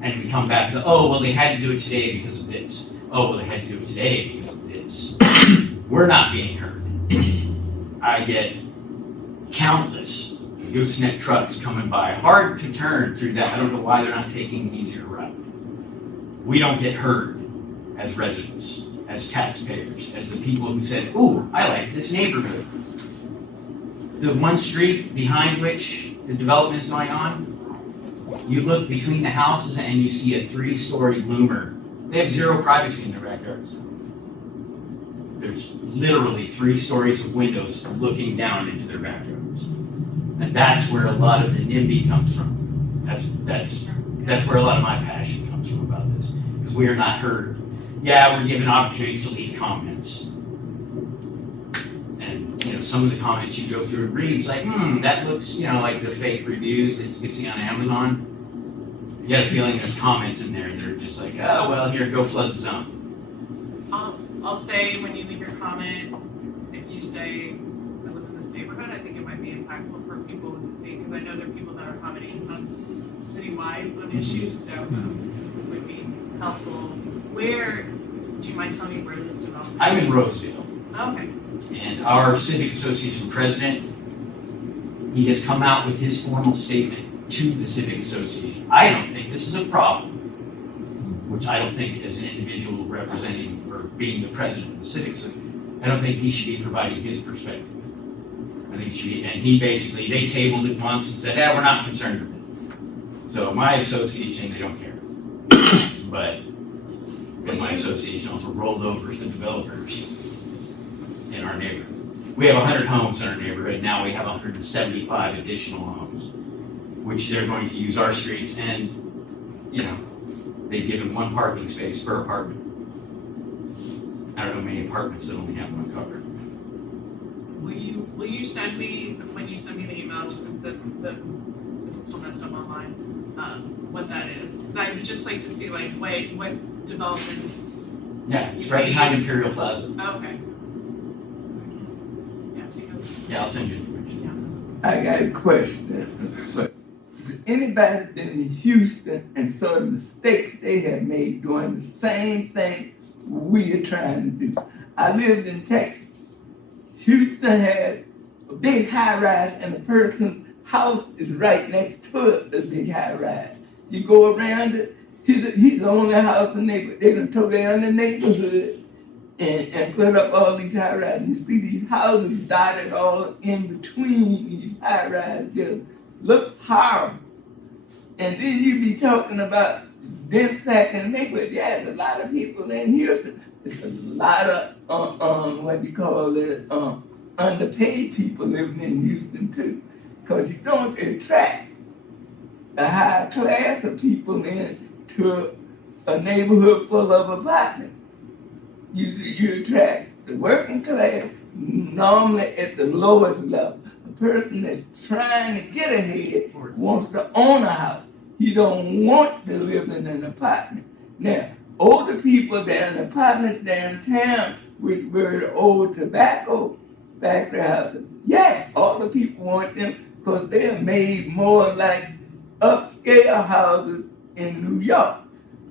And we come back to, oh, well, they had to do it today because of this. Oh, well, they had to do it today because of this. We're not being heard. I get countless gooseneck trucks coming by, hard to turn through that. I don't know why they're not taking the easier route. We don't get heard as residents, as taxpayers, as the people who said, ooh, I like this neighborhood. The one street behind which the development is going on, you look between the houses and you see a 3-story loomer. They have 0 privacy in their backyards. There's literally 3 stories of windows looking down into their backyards. And that's where a lot of the NIMBY comes from. That's where a lot of my passion comes from about this. Because we are not heard. Yeah, we're given opportunities to leave comments. And some of the comments you go through and read, it's like, that looks, like the fake reviews that you can see on Amazon. You get a feeling there's comments in there. They're just like, oh, well, here, go flood the zone. I'll say when you leave your comment, if you say, I live in this neighborhood, I think it might be impactful for people to see, because I know there are people that are commenting on this citywide on issues, so it would be helpful. Do you mind telling me where this development is? I'm in Rosedale. Okay. And our Civic Association president, he has come out with his formal statement to the Civic Association. I don't think this is a problem, which I don't think as an individual representing or being the president of the Civic Association, I don't think he should be providing his perspective. I think he should be, and he basically, they tabled it once and said, we're not concerned with it. So my association, they don't care. But my association also rolled over the developers in our neighborhood. We have 100 homes in our neighborhood. Now we have 175 additional homes, which they're going to use our streets, and they've given 1 parking space per apartment. I don't know many apartments that only have 1 covered. Will you send me, when you send me the emails, if it's still messed up online, what that is? Because I would just like to see what developments. Yeah, it's right behind Imperial Plaza. Okay. Yeah, I'll send you information. I got a question. But anybody been to Houston and saw the mistakes they have made doing the same thing we are trying to do? I lived in Texas. Houston has a big high rise and the person's house is right next to the big high rise. You go around it, he's the only house in the neighborhood. They done tore down the neighborhood and put up all these high rises. You see these houses dotted all in between these high rise buildings. Look horrible. And then you be talking about dense pack in the neighborhood. Yeah, there's a lot of people in Houston. There's a lot of underpaid people living in Houston too. Because you don't attract a high class of people into a neighborhood full of apartments. You attract the working class normally at the lowest level. A person that's trying to get ahead wants to own a house. He don't want to live in an apartment. Now, older people that in apartments downtown, which were the old tobacco factory houses, yeah, all the people want them because they're made more like upscale houses in New York.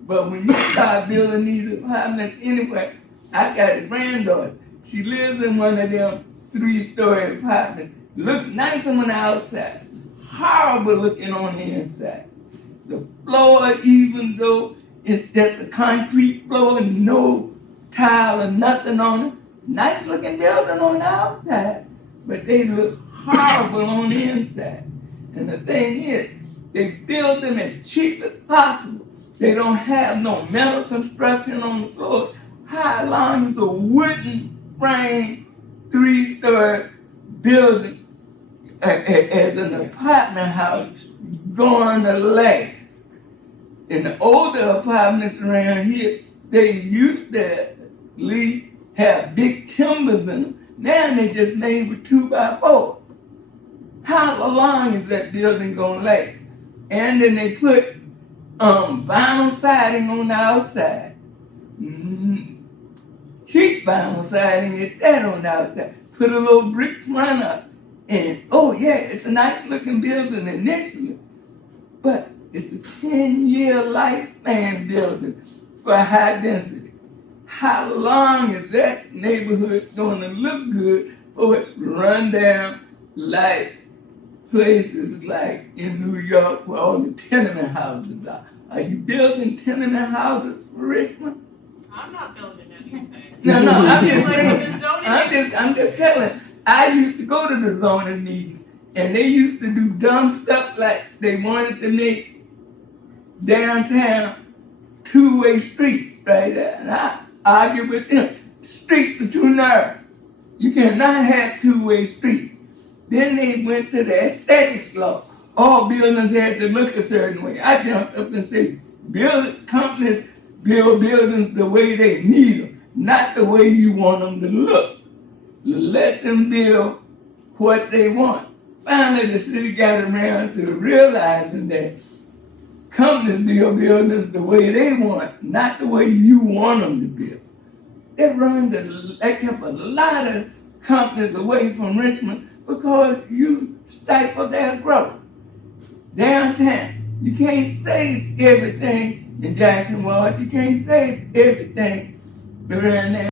But when you start building these apartments anyway, I got a granddaughter. She lives in one of them 3-story apartments. Looks nice on the outside, horrible looking on the inside. The floor, even though it's just a concrete floor, no tile or nothing on it, nice looking building on the outside, but they look horrible on the inside. And the thing is, they build them as cheap as possible. They don't have no metal construction on the floor. How long is a wooden frame 3-story building as an apartment house going to last. In the older apartments around here, they used to at least have big timbers in them. Now they just made with 2x4. How long is that building gonna last? And then they put vinyl siding on the outside. Cheap vinyl siding is that on the outside. Put a little brick front up. And oh yeah, it's a nice looking building initially. But it's a 10-year lifespan building for high density. How long is that neighborhood gonna look good or it's run down like places like in New York where all the tenement houses are? Are you building tenement houses for Richmond? I'm not building anything. No, I'm just Like, saying. the zoning I'm just telling. I used to go to the zoning meetings, and they used to do dumb stuff like they wanted to make downtown two-way streets, right? And I argued with them. The streets are too narrow. You cannot have two-way streets. Then they went to the aesthetics law. All buildings had to look a certain way. I jumped up and said, companies build buildings the way they need them, not the way you want them to look. Let them build what they want. Finally, the city got around to realizing that companies build buildings the way they want, not the way you want them to build. They kept a lot of companies away from Richmond because you stifle their growth. Downtown, you can't save everything in Jackson Ward. You can't save everything around there.